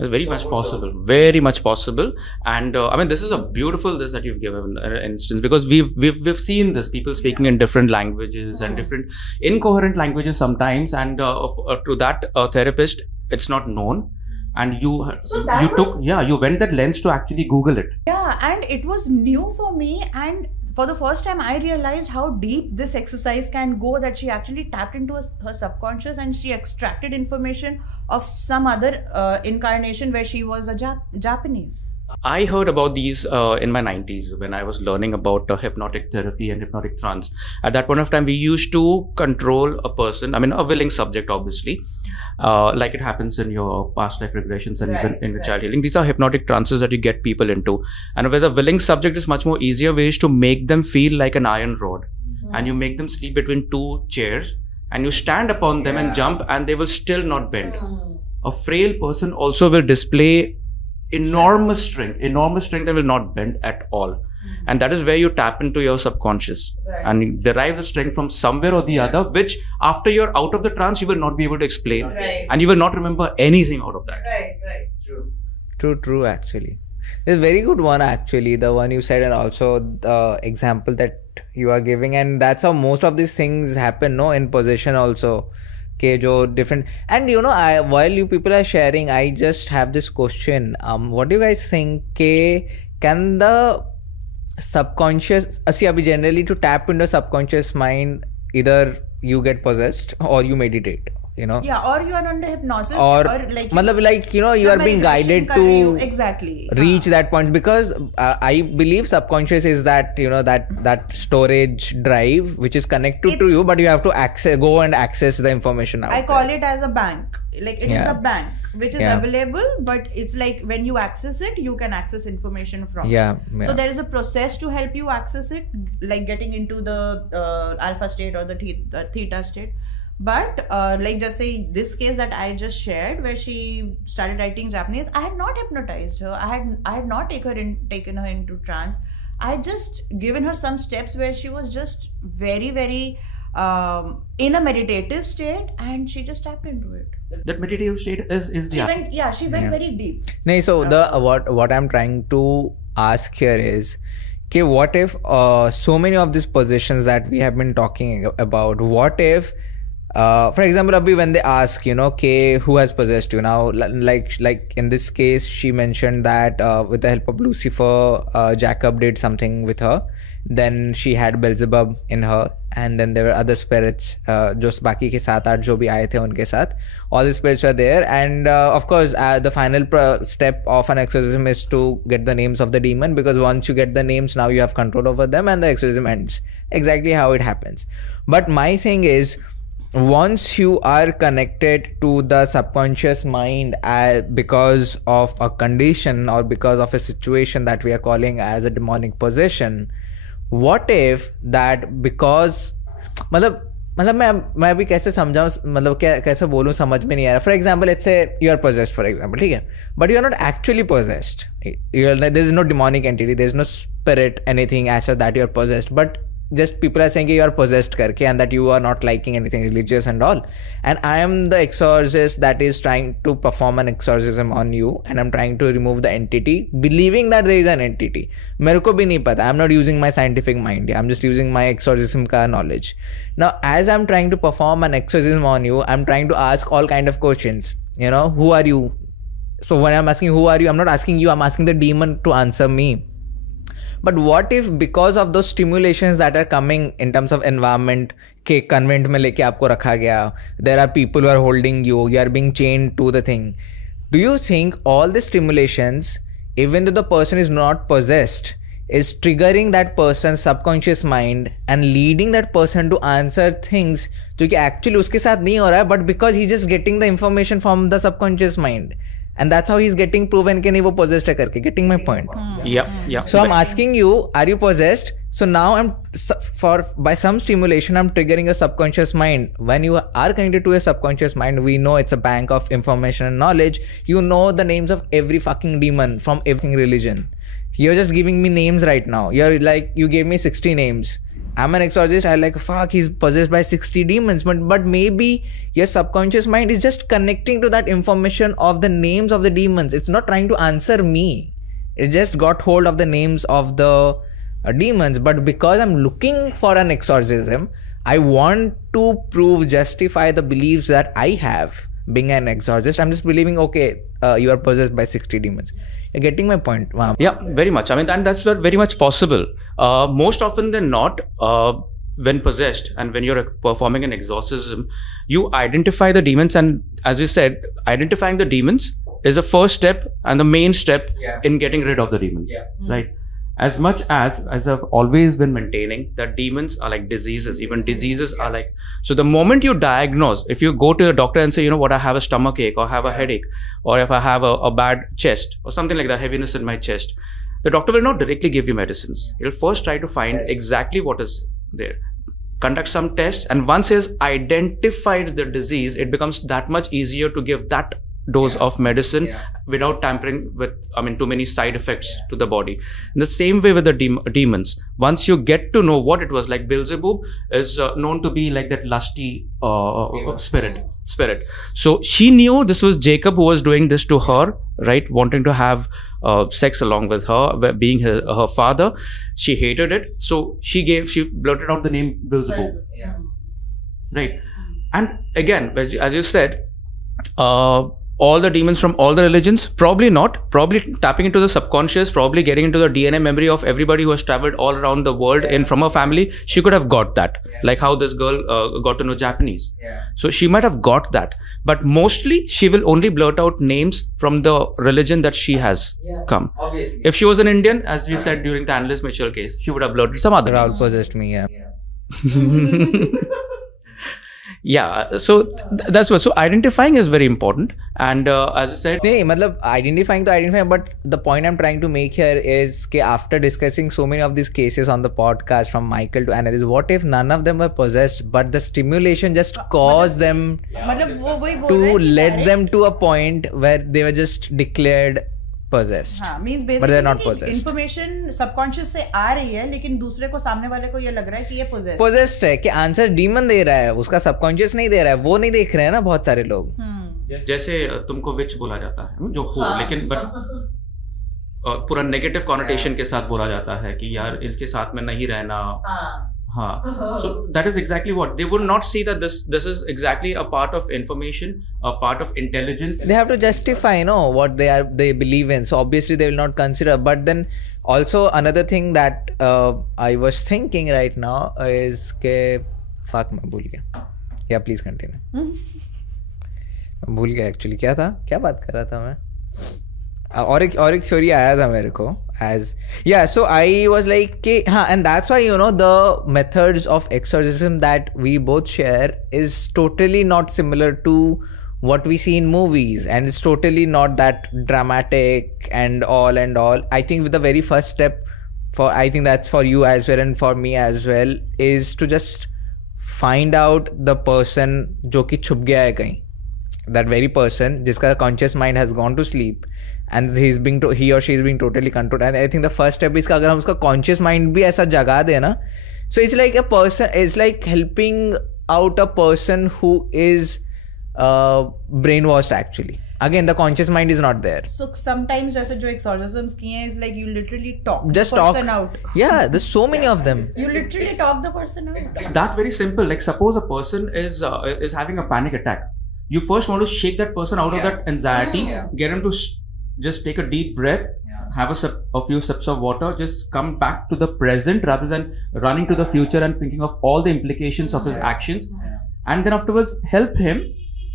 Very much possible, very much possible. And I mean, this is a beautiful this that you've given an instance, because we've seen this, people speaking in different languages and different incoherent languages sometimes, and to that therapist it's not known, and you went that lengths to actually Google it. Yeah, and it was new for me, and for the first time I realized how deep this exercise can go, that she actually tapped into her subconscious and she extracted information of some other incarnation where she was a Japanese. I heard about these in my 90s when I was learning about hypnotic therapy and hypnotic trance. At that point of time, we used to control a person, I mean a willing subject obviously, like it happens in your past life regressions and even in the child healing. These are hypnotic trances that you get people into, and where the willing subject is much more easier ways to make them feel like an iron rod, and you make them sleep between two chairs and you stand upon them and jump, and they will still not bend. A frail person also will display enormous strength and will not bend at all. And that is where you tap into your subconscious and you derive the strength from somewhere or the other, which after you're out of the trance, you will not be able to explain, and you will not remember anything out of that. True, actually. It's a very good one, actually, the one you said, and also the example that you are giving. And that's how most of these things happen, no, in possession also. Different, and while you people are sharing, I just have this question. What do you guys think? Can the subconscious, generally to tap into subconscious mind, either you get possessed or you meditate, Yeah, or you are under hypnosis, or like you are being guided to exactly reach that point, because I believe subconscious is that that storage drive which is connected to you, but you have to go and access the information out. I call it as a bank. Like it is a bank which is available, but it's like when you access it, you can access information from it. So there is a process to help you access it, like getting into the alpha state or the theta state. But like just say this case that I just shared, where she started writing Japanese, I had not hypnotized her. I had not taken her into trance. I had just given her some steps where she was just very, very in a meditative state, and she just tapped into it. That meditative state is she went very deep. No, so what I'm trying to ask here is, what if so many of these positions that we have been talking about, what if for example, Abhi, when they ask, who has possessed you now, like in this case, she mentioned that with the help of Lucifer, Jacob did something with her. Then she had Belzebub in her, and then there were other spirits, jo baki ke 7-8 jo bhi aaye the unke sath. All the spirits were there, and of course, the final step of an exorcism is to get the names of the demon, because once you get the names, now you have control over them, and the exorcism ends. Exactly how it happens. But my thing is, once you are connected to the subconscious mind because of a condition or because of a situation that we are calling as a demonic possession, what if that because मतलब मैं अभी कैसे समझाऊँ, मतलब कैसे बोलूँ, समझ में नहीं आ रहा. For example, let's say you are possessed, for example, ठीक है, but you are not actually possessed. There is no demonic entity, there is no spirit, anything as such that you are possessed, but just people are saying you are possessed karke, and that you are not liking anything religious and all, and I am the exorcist that is trying to perform an exorcism on you, and I'm trying to remove the entity, believing that there is an entity. मेरे को भी नहीं पता. I'm not using my scientific mind. I'm just using my exorcism ka knowledge. Now, as I'm trying to perform an exorcism on you, I'm trying to ask all kind of questions. Who are you? So when I'm asking who are you, I'm not asking you, I'm asking the demon to answer me. But what if because of those stimulations that are coming in terms of environment, के convent में लेके आपको रखा गया, there are people who are holding you, you are being chained to the thing. Do you think all the stimulations, even though the person is not possessed, is triggering that person's subconscious mind and leading that person to answer things जो कि actually उसके साथ नहीं हो रहा है, but because he's just getting the information from the subconscious mind. And that's how he's getting proven कि नहीं वो possessed है करके. Getting my point? Yeah. So I'm asking you, are you possessed? So now by some stimulation, I'm triggering your subconscious mind. When you are connected to your subconscious mind, we know it's a bank of information and knowledge. You know the names of every fucking demon from every religion. You're just giving me names right now. You're like, you gave me 60 names. I'm an exorcist. I'm like, fuck, he's possessed by 60 demons. But maybe your subconscious mind is just connecting to that information of the names of the demons. It's not trying to answer me. It just got hold of the names of the demons. But because I'm looking for an exorcism, I want to justify the beliefs that I have. Being an exorcist, I'm just believing, okay, you are possessed by 60 demons. You're getting my point? Wow. Yeah, very much. I mean, and that's very much possible. Most often than not, when possessed and when you're performing an exorcism, you identify the demons. And as we said, identifying the demons is the first step and the main step in getting rid of the demons, right? As much as I've always been maintaining that demons are like diseases, even diseases are like, so the moment you diagnose, if you go to the doctor and say, you know what, I have a stomach ache or have a headache, or if I have a bad chest or something like that, heaviness in my chest, the doctor will not directly give you medicines. He'll first try to find exactly what is there, conduct some tests, and once he's identified the disease, it becomes that much easier to give that dose of medicine without tampering with, too many side effects to the body. In the same way with the demons, once you get to know what it was, like Belzebub is known to be like that lusty spirit. So she knew this was Jacob who was doing this to her, right? Wanting to have sex along with her, being her father. She hated it. So she blurted out the name Belzebub. Right. And again, as you said, all the demons from all the religions, probably tapping into the subconscious, probably getting into the DNA memory of everybody who has traveled all around the world from her family. She could have got that, like how this girl got to know Japanese. So she might have got that, but mostly she will only blurt out names from the religion that she has come. Obviously. If she was an Indian, as we said during the Annalise Mitchell case, she would have blurted some other names. Possessed me, Yeah, so that's what. So identifying is very important, and as I said, identifying, but the point I'm trying to make here is that after discussing so many of these cases on the podcast, from Michael to Annalise, what if none of them were possessed, but the stimulation just caused them to lead them to a point where they were just declared possessed. Means basically, but they're not possessed. Information subconscious से आ रही है, लेकिन दूसरे को, सामने वाले को ये लग रहा है कि ये possessed है, कि आंसर डीमन दे रहा है, उसका सबकॉन्शियस नहीं दे रहा है, वो नहीं देख रहे हैं ना बहुत सारे लोग. जैसे तुमको विच बोला जाता है जो हो, लेकिन पूरा नेगेटिव कॉनोटेशन के साथ बोला जाता है कि यार इसके साथ में नहीं रहना. So that is exactly what they would not see, that this is exactly a part of information, a part of intelligence. They have to justify, what they believe in. So obviously they will not consider. But then also another thing that I was thinking right now is के fuck मैं भूल गया. Yeah, please continue. मैं भूल गया actually क्या बात कर रहा था मैं. और एक थ्योरी आया था मेरे को so I was like and that's why the methods of exorcism that we both share is totally not similar to what we see in movies, and it's totally not that dramatic and all. I think with the very first step, I think that's for you as well and for me as well, is to just find out the person जो कि छुप गया है कहीं, that very person जिसका conscious mind has gone to sleep and he or she is being totally controlled. And I think the first step is कि अगर हम उसका conscious mind भी ऐसा जगा दे ना, so it's like helping out a person who is brainwashed actually. Again, the conscious mind is not there. So sometimes जैसे जो exorcisms किए हैं, is like you literally talk the person out. Yeah, there's so many of them. You literally talk the person out. It's that very simple. Like suppose a person is having a panic attack. you first want to shake that person out of that anxiety, get him to just take a deep breath, have a few sips of water, just come back to the present rather than running to the future and thinking of all the implications of his actions. And then afterwards help him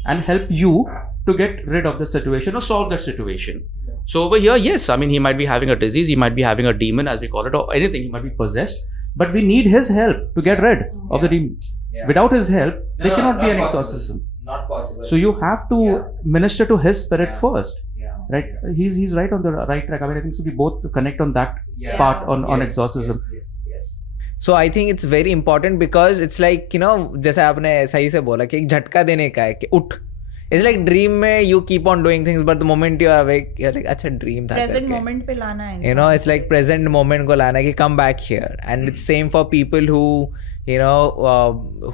and help you to get rid of the situation or solve that situation. So over here, yes, I mean, he might be having a disease, he might be having a demon, as we call it, or anything, he might be possessed, but we need his help to get rid of the demon. Without his help, there cannot be an exorcism. Not possible. So you have to minister to his spirit first. Right? He's right on the right track. I mean, I think so we both connect on that part on exorcism. Yes. So I think it's very important because it's like, you know, जैसे आपने सही से बोला कि एक झटका देने का है कि उठ. It's like dream में you keep on doing things, but the moment you are awake, you're like, अच्छा dream था. Present moment पे लाना है. You know, it's like present moment को लाना है कि come back here. And it's same for people who, you know,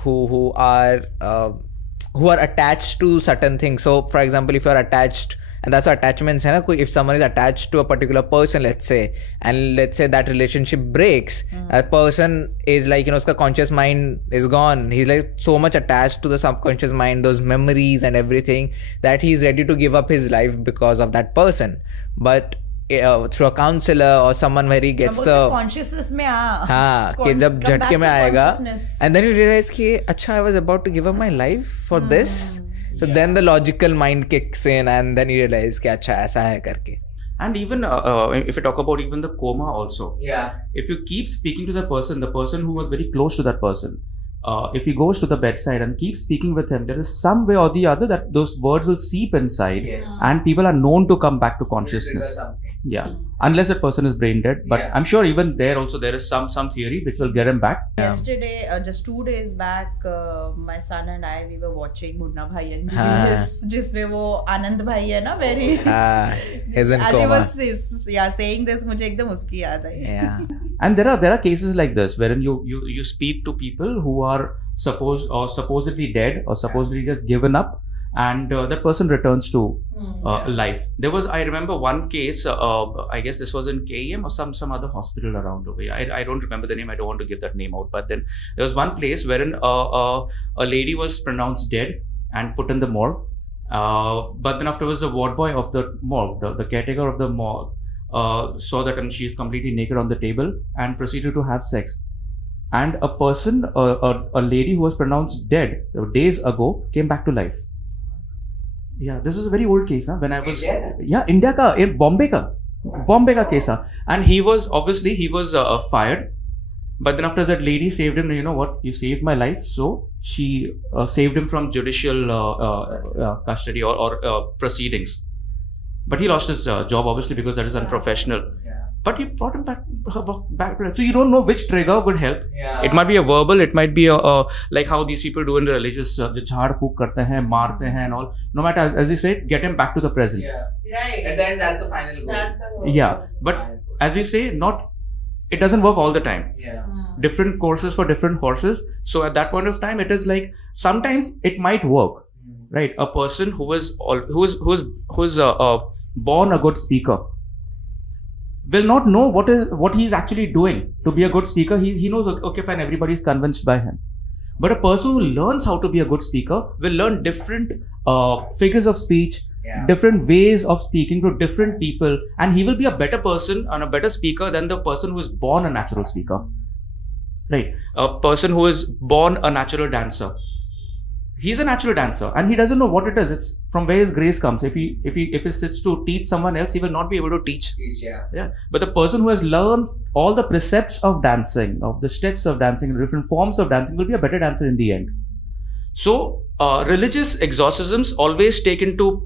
who are attached to certain things. So for example, if you're attached, and that's what attachments hai na, if someone is attached to a particular person, let's say, and let's say that relationship breaks, a person is like, you know, uska conscious mind is gone, he's like so much attached to the subconscious mind, those memories and everything, that he's ready to give up his life because of that person. But through a counselor or someone where he gets the consciousness में कि जब झटके में आएगा, and then you realize कि अच्छा, I was about to give up my life for this. So then the logical mind kicks in, and then you realize कि अच्छा ऐसा है करके. And even if you talk about even the coma also, if you keep speaking to the person who was very close to that person, if he goes to the bedside and keeps speaking with him, there is some way or the other that those words will seep inside, and people are known to come back to consciousness. Unless that person is brain dead, but I'm sure even there also there is some theory which will get him back. Yesterday, just 2 days back, my son and I, we were watching Munna Bhai and जिसमें वो आनंद भाई है ना, very he's in coma. As he was saying this, मुझे एकदम उसकी याद आई. And there are cases like this wherein you speak to people who are supposedly dead or supposedly just given up, and that person returns to life. I remember one case, I guess this was in KEM or some other hospital around over here. I don't remember the name, I don't want to give that name out, but then there was one place wherein a lady was pronounced dead and put in the morgue, but then afterwards the ward boy of the morgue, the caretaker of the morgue, saw that and she is completely naked on the table and proceeded to have sex. And a person, a lady who was pronounced dead days ago, came back to life. Yeah, this is a very old case. When I was India ka, Bombay ka case. And he was fired, but then after that lady saved him. You know what? You saved my life, so she saved him from judicial custody or proceedings. But he lost his job obviously because that is unprofessional. But he brought him back. So you don't know which trigger would help. It might be a verbal, it might be a like how these people do in the religious, jo jhaad phook karte hain, maarte hain and all. No matter, as you said, get him back to the present. Right. And then that's the final goal. But as we say, it doesn't work all the time. Different courses for different horses. So at that point of time, it is like sometimes it might work, right? A person who's born a good speaker will not know what he's actually doing to be a good speaker. He knows, okay, fine, everybody's convinced by him. But a person who learns how to be a good speaker will learn different figures of speech, different ways of speaking to different people, and he will be a better person and a better speaker than the person who is born a natural speaker. Right? A person who is born a natural dancer. He's a natural dancer and he doesn't know what it is. It's from where his grace comes. If he sits to teach someone else, he will not be able to teach. But the person who has learned all the precepts of dancing, of the steps of dancing, and different forms of dancing, will be a better dancer in the end. So religious exorcisms always take into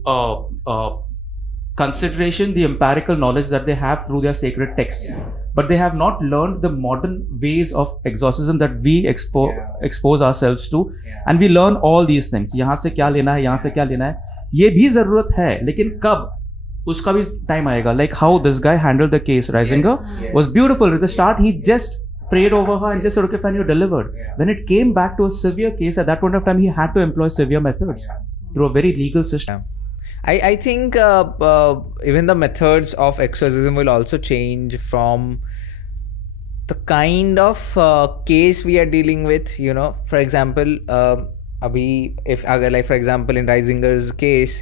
consideration the empirical knowledge that they have through their sacred texts, but they have not learned the modern ways of exorcism that we expose ourselves to, and we learn all these things. यहाँ से क्या लेना है, यहाँ से क्या लेना है, ये भी जरूरत है, लेकिन कब उसका भी time आएगा. Like how this guy handled the case, Reisinger, was beautiful. At the start, he just prayed over her and just said, okay, fine, you're delivered. When it came back to a severe case, at that point of time, he had to employ severe methods through a very legal system. I think even the methods of exorcism will also change from the kind of case we are dealing with. You know, for example, अभी if अगर like for example in Reisinger's case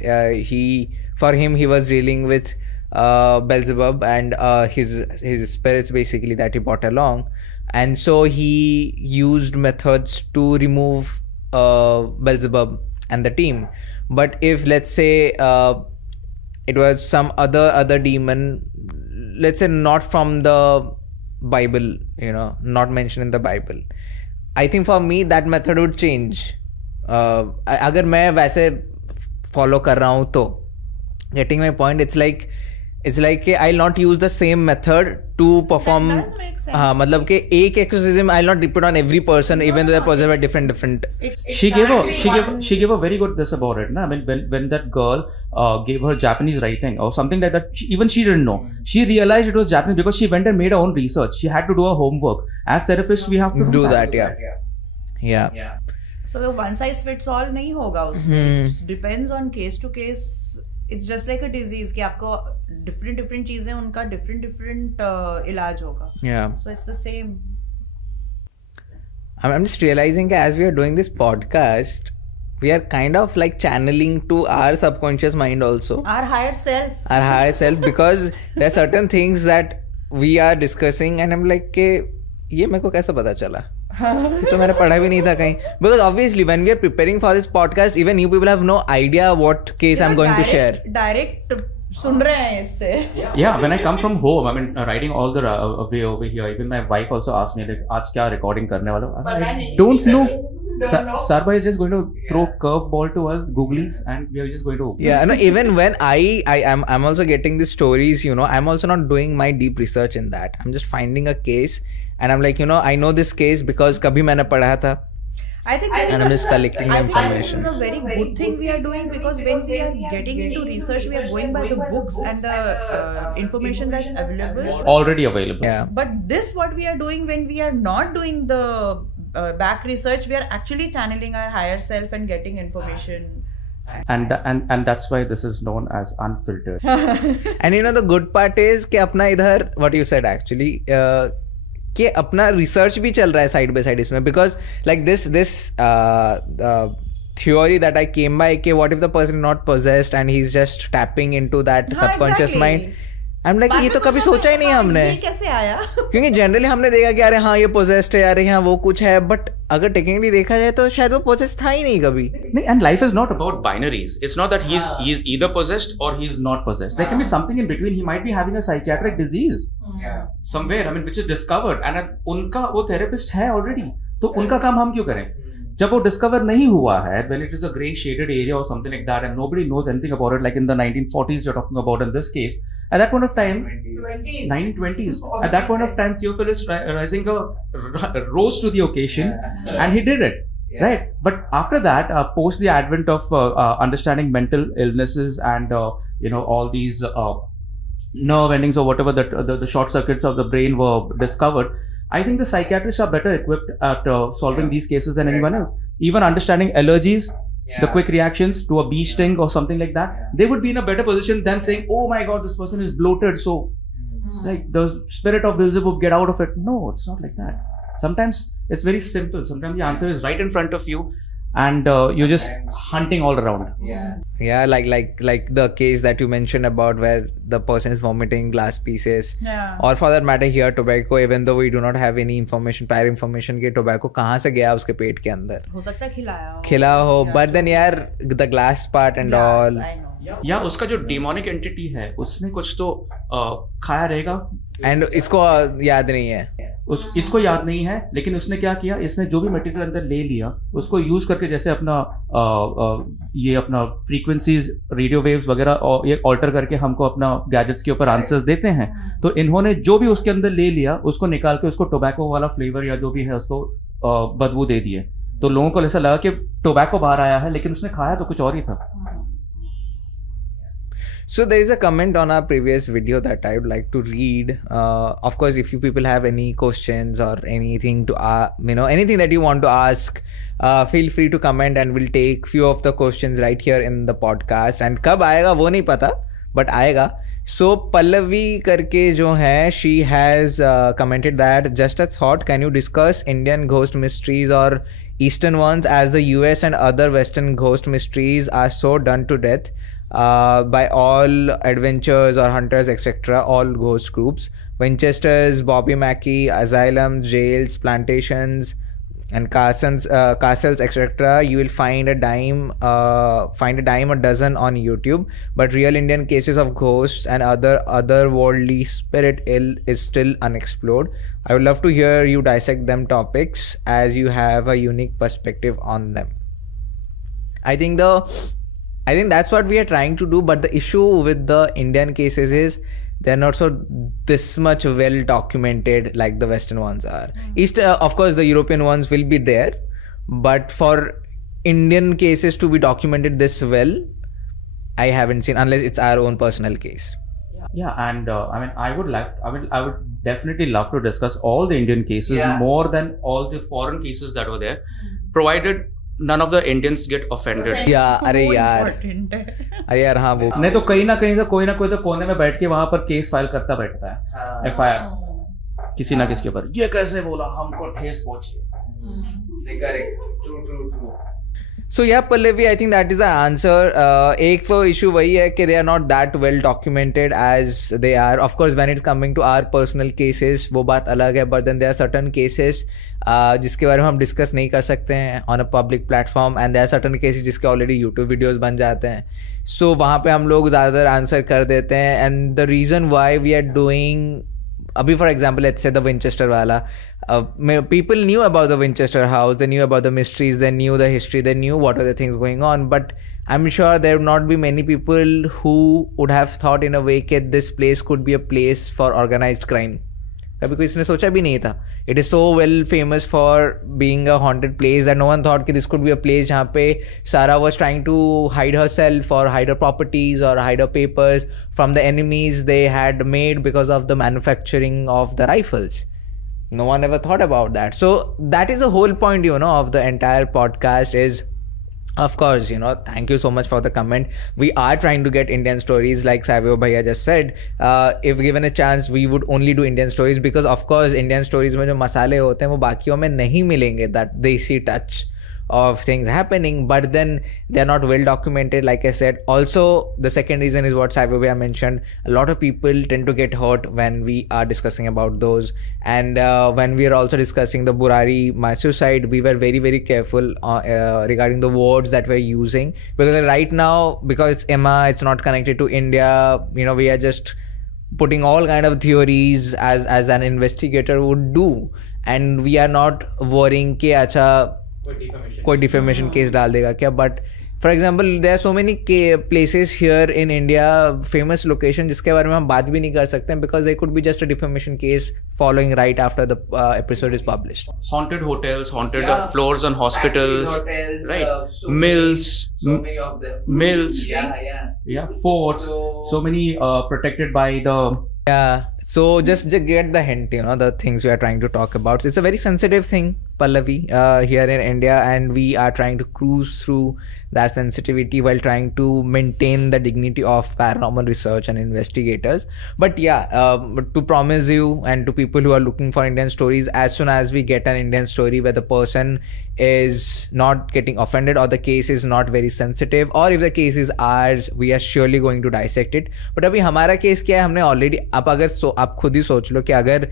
for him he was dealing with Belzebub and his spirits basically that he brought along, and so he used methods to remove Belzebub and the team. But if let's say it was some other demon, let's say not from the Bible, not mentioned in the Bible, I think for me that method would change. अगर मैं वैसे follow कर रहा हूँ तो getting my point, it's like I'll not use the same method to perform. That does make sense. मतलब कि एक exorcism I'll not repeat on every person, even though they're possessed by different. She gave a very good this about it. Na? I mean, when that girl gave her Japanese writing or something like that, even she didn't know. She realized it was Japanese because she went and made her own research. She had to do her homework. As therapists, we have to do that. Yeah. So one size fits all नहीं होगा उसमें. It depends on case to case. It's just like a disease कि आपको different चीजें उनका different इलाज होगा. Yeah. So it's the same. I'm just realizing that as we are doing this podcast, we are kind of like channeling to our subconscious mind also. Our higher self. Because there are certain things that we are discussing and I'm like कि ये मेरे को कैसे पता चला? ये तो मैंने पढ़ा भी नहीं था कहीं. Because obviously when we are preparing for this podcast, even you people have no idea what case I'm going to share. Direct सुन रहे हैं इससे. Yeah, when I come from home, I mean writing all the way over here. Even my wife also asked me like, आज क्या recording करने वाला हूँ? I don't know. Sarba is just going to throw curveball to us, googlies, and we are just going to. Yeah, no. Even when I'm also getting the stories. I'm also not doing my deep research in that. I'm just finding a case, and I'm like, I know this case because कभी मैंने पढ़ा था. I think and I'm just collecting the information. This is a very good thing we are doing because when we are getting into research, we are going by the books and the information that's available. Already available. Yeah. But this, what we are doing when we are not doing the back research, we are actually channeling our higher self and getting information. And that's why this is known as unfiltered. And the good part is कि अपना इधर what you said actually. कि अपना research भी चल रहा है side by side इसमें because like this theory that I came by कि what if the person is not possessed and he's just tapping into that subconscious mind. I'm like ये तो कभी सोचा ही नहीं हमने. ये कैसे आया? क्योंकि जनरली हमने देखा कि अरे हाँ ये possessed है यार यहाँ वो कुछ है, बट अगर टेक्निकली देखा जाए तो शायद वो possessed था ही नहीं कभी. And life is not about binaries. It's not that he's either possessed or he's not possessed. There can be something in between. He might be having a psychiatric disease somewhere. I mean, which is discovered. And उनका वो therapist है already. तो उनका काम हम क्यों करें? जब वो डिस्कवर नहीं हुआ है, when it is a grey shaded area or something like that and nobody knows anything about it, like in the 1940s you're talking about in this case, at that point of time 1920s at that point of time Theophilus Reisinger rose to the occasion and he did it. Right, but after that, post the advent of understanding mental illnesses and all these nerve endings or whatever that the short circuits of the brain were discovered, I think the psychiatrists are better equipped at solving these cases than anyone else. Even understanding allergies, the quick reactions to a bee sting or something like that, they would be in a better position than saying, oh my god, this person is bloated, so like the spirit of Belzebub, get out of it. No, it's not like that. Sometimes it's very simple. Sometimes the answer is right in front of you and you're just hunting all around. Yeah, like the case that you mentioned about where the person is vomiting glass pieces, or for that matter here tobacco, even though we do not have any prior information कि tobacco कहाँ से गया उसके पेट के अंदर. हो सकता है खिला हो, but then यार the glass part and all. या उसका जो demonic entity है उसने कुछ तो खाया रहेगा and इसको याद नहीं है. इसको याद नहीं है, लेकिन उसने क्या किया, इसने जो भी मटेरियल अंदर ले लिया उसको यूज करके जैसे अपना ये अपना फ्रीक्वेंसीज रेडियो वेव्स वगैरह ये ऑल्टर करके हमको अपना गैजेट्स के ऊपर आंसर्स देते हैं. तो इन्होंने जो भी उसके अंदर ले लिया उसको निकाल के उसको टोबैको वाला फ्लेवर या जो भी है उसको बदबू दे दिए. तो लोगों को ऐसा लगा कि टोबैको बाहर आया है, लेकिन उसने खाया तो कुछ और ही था. So there is a comment on our previous video that I would like to read. Of course, if you people have any questions or anything to anything that you want to ask, feel free to comment and we'll take few of the questions right here in the podcast. And कब आएगा वो नहीं पता, but आएगा. So Pallavi करके जो है, she has commented that just a thought, can you discuss Indian ghost mysteries or Eastern ones, as the US and other Western ghost mysteries are so done to death by all adventurers or hunters, etc., all ghost groups. Winchesters, Bobby Mackey, asylums, jails, plantations, and castles, etc. You will find a dime a dozen on YouTube. But real Indian cases of ghosts and otherworldly spirit ill is still unexplored. I would love to hear you dissect them topics, as you have a unique perspective on them. I think that's what we are trying to do. But the issue with the Indian cases is they're not this much well documented like the Western ones are. Of course, the European ones will be there, but for Indian cases to be documented this well, I haven't seen, unless it's our own personal case. Yeah, and I would definitely love to discuss all the Indian cases more than all the foreign cases that were there, provided none of the Indians get offended. Yeah, अरे यार हाँ वो नहीं तो कहीं ना कहीं से कोई ना कोई तो कोने में बैठ के वहां पर केस फाइल करता बैठता है, FIR किसी ना किसी के ऊपर, ये कैसे बोला, हमको ठेस पहुंची. True. So yeah, Pallavi, I think that is the answer. एक तो issue वही है कि they are not that well documented as they are. Of course, when it's coming to our personal cases, वो बात अलग है. But then there are certain cases जिसके बारे में हम discuss नहीं कर सकते हैं on a public platform, and there are certain cases जिसके already YouTube videos बन जाते हैं. So वहाँ पे हम लोग ज़्यादातर answer कर देते हैं. And the reason why we are doing, abhi for example, let's say the Winchester wala, people knew about the Winchester house, they knew about the mysteries, they knew the history, they knew what are the things going on, but I'm sure there would not be many people who would have thought in a way that this place could be a place for organized crime. कभी कोई इसने सोचा भी नहीं था. It is so well famous for being a haunted place that no one thought that this could be a place जहाँ पे Sarah was trying to hide herself or hide her properties or hide her papers from the enemies they had made because of the manufacturing of the rifles. No one ever thought about that. So that is the whole point, of the entire podcast is, of course, thank you so much for the comment. We are trying to get Indian stories, like Savio Bhaiya just said. If given a chance, we would only do Indian stories because, of course, Indian stories में जो मसाले होते हैं वो बाकियों में नहीं मिलेंगे, that देसी touch of things happening, but then they're not well documented, like I said. Also, the second reason is what Savio Bhaiya mentioned. A lot of people tend to get hurt when we are discussing about those. And when we are also discussing the Burari mass suicide, we were very, very careful regarding the words that we're using. Because right now, because it's Emma, it's not connected to India, we are just putting all kind of theories as an investigator would do. And we are not worrying कि अच्छा कोई defamation case डाल देगा क्या. But for example, there are so many places here in India, famous location जिसके बारे में हम बात भी नहीं कर सकते because there could be just a defamation case following right after the episode is published. Haunted hotels, haunted floors on hospitals, hotels, right? Mills, so many of them. Mills, forts, so many protected by the. Yeah, so just get the hint, the things we are trying to talk about. It's a very sensitive thing, Pallavi, here in India, and we are trying to cruise through that sensitivity while trying to maintain the dignity of paranormal research and investigators. But to promise you and to people who are looking for Indian stories, as soon as we get an Indian story where the person is not getting offended or the case is not very sensitive, or if the case is ours, we are surely going to dissect it. But अभी हमारा case क्या है, हमने already आप खुद ही सोच लो कि अगर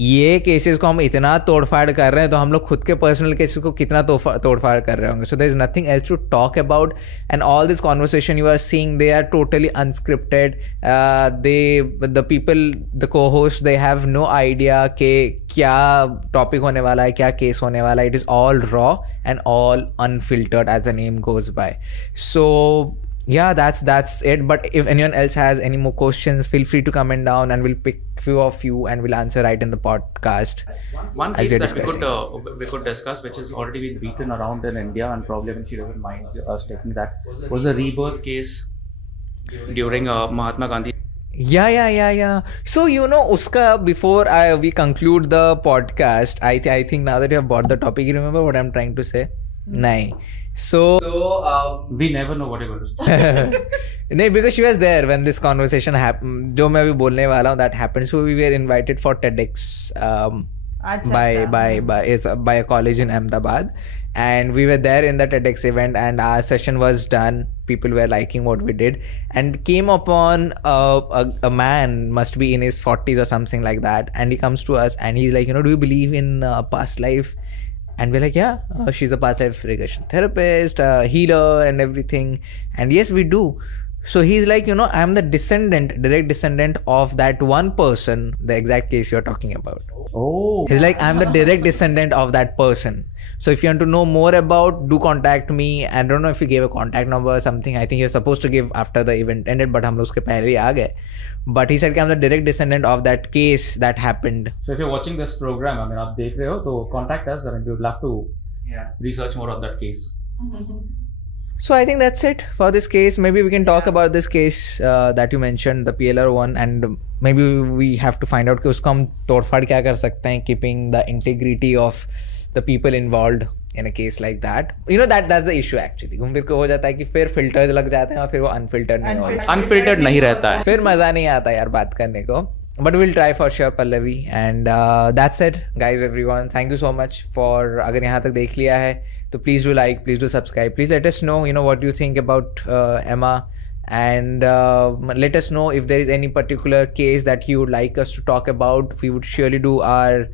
ये केसेस को हम इतना तोड़फाड़ कर रहे हैं तो हम लोग खुद के पर्सनल केसेस को कितना तोड़फाड़ कर रहे होंगे. So there is nothing else to talk about, and all this conversation you are seeing, they are totally unscripted. The people, the co-hosts, they have no idea कि क्या topic होने वाला है, क्या case होने वाला है. It is all raw and all unfiltered, as the name goes by. So yeah, that's it. But if anyone else has any more questions, feel free to comment down and we'll pick few of you and we'll answer right in the podcast. One case that we could discuss, which has already been beaten around in India, and probably when she doesn't mind us taking that, was a rebirth case during Mahatma Gandhi. Yeah. So uska before we conclude the podcast, I think now that you have brought the topic, you remember what I'm trying to say? Nahin. So we never know what you're going to say. No, because she was there when this conversation happened. जो मैं अभी बोलने वाला हूँ, that happened. So we were invited for TEDx Acha, by a college in Ahmedabad, and we were there in the TEDx event, and our session was done. People were liking what we did, and came upon a man, must be in his 40s or something like that, and he comes to us and he's like, do you believe in past life? And we're like, yeah, she's a past life regression therapist, healer, and everything. And yes, we do. So he's like, I'm the direct descendant of that one person, the exact case you're talking about. Oh. He's like, I'm the direct descendant of that person. So if you want to know more about, do contact me. I don't know if you gave a contact number or something. I think you're supposed to give after the event ended, but hum log uske pehle hi aa gaye. But he said, I'm the direct descendant of that case that happened. So if you're watching this program, I mean, आप देख रहे हो, तो contact us. I mean, we would love to research more on that case. So I think that's it for this case. Maybe we can talk about this case that you mentioned, the PLR one, and maybe we have to find out कि उसको हम तोड़फाड़ क्या कर सकते हैं, keeping the integrity of the people involved in a case like that. That's the issue actually. घूम फिर के हो जाता है कि फिर filters लग जाते हैं और फिर वो unfiltered नहीं होता. Unfiltered नहीं रहता है. फिर मजा नहीं आता यार बात करने को. But we'll try for sure, Pallavi. And that's it, guys, everyone. Thank you so much for अगर यहाँ तक देख लिया है तो please do like, please do subscribe. Please let us know, what you think about Emma. And let us know if there is any particular case that you would like us to talk about. We would surely do our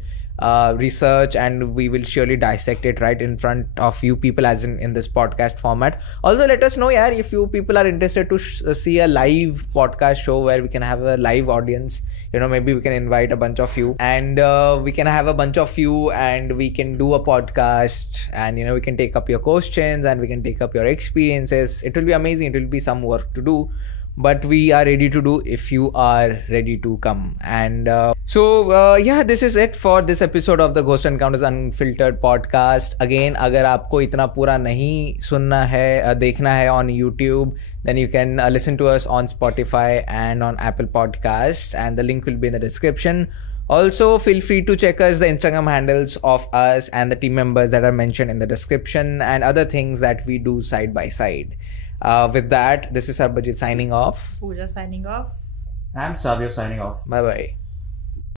research and we will surely dissect it right in front of you people, as in this podcast format. Also, let us know if you people are interested to see a live podcast show where we can have a live audience. Maybe we can invite a bunch of you and we can have a bunch of you and we can do a podcast, and we can take up your questions and we can take up your experiences. It will be amazing. It will be some work to do, but we are ready to do if you are ready to come. And this is it for this episode of the Ghost Encounters Unfiltered podcast. Again, अगर आपको इतना पूरा नहीं सुनना है, देखना है on YouTube, then you can listen to us on Spotify and on Apple Podcasts, and the link will be in the description. Also, feel free to check us the Instagram handles of us and the team members that are mentioned in the description, and other things that we do side by side. With that, this is Sarbajit signing off. Pooja signing off. And Savio signing off. Bye bye.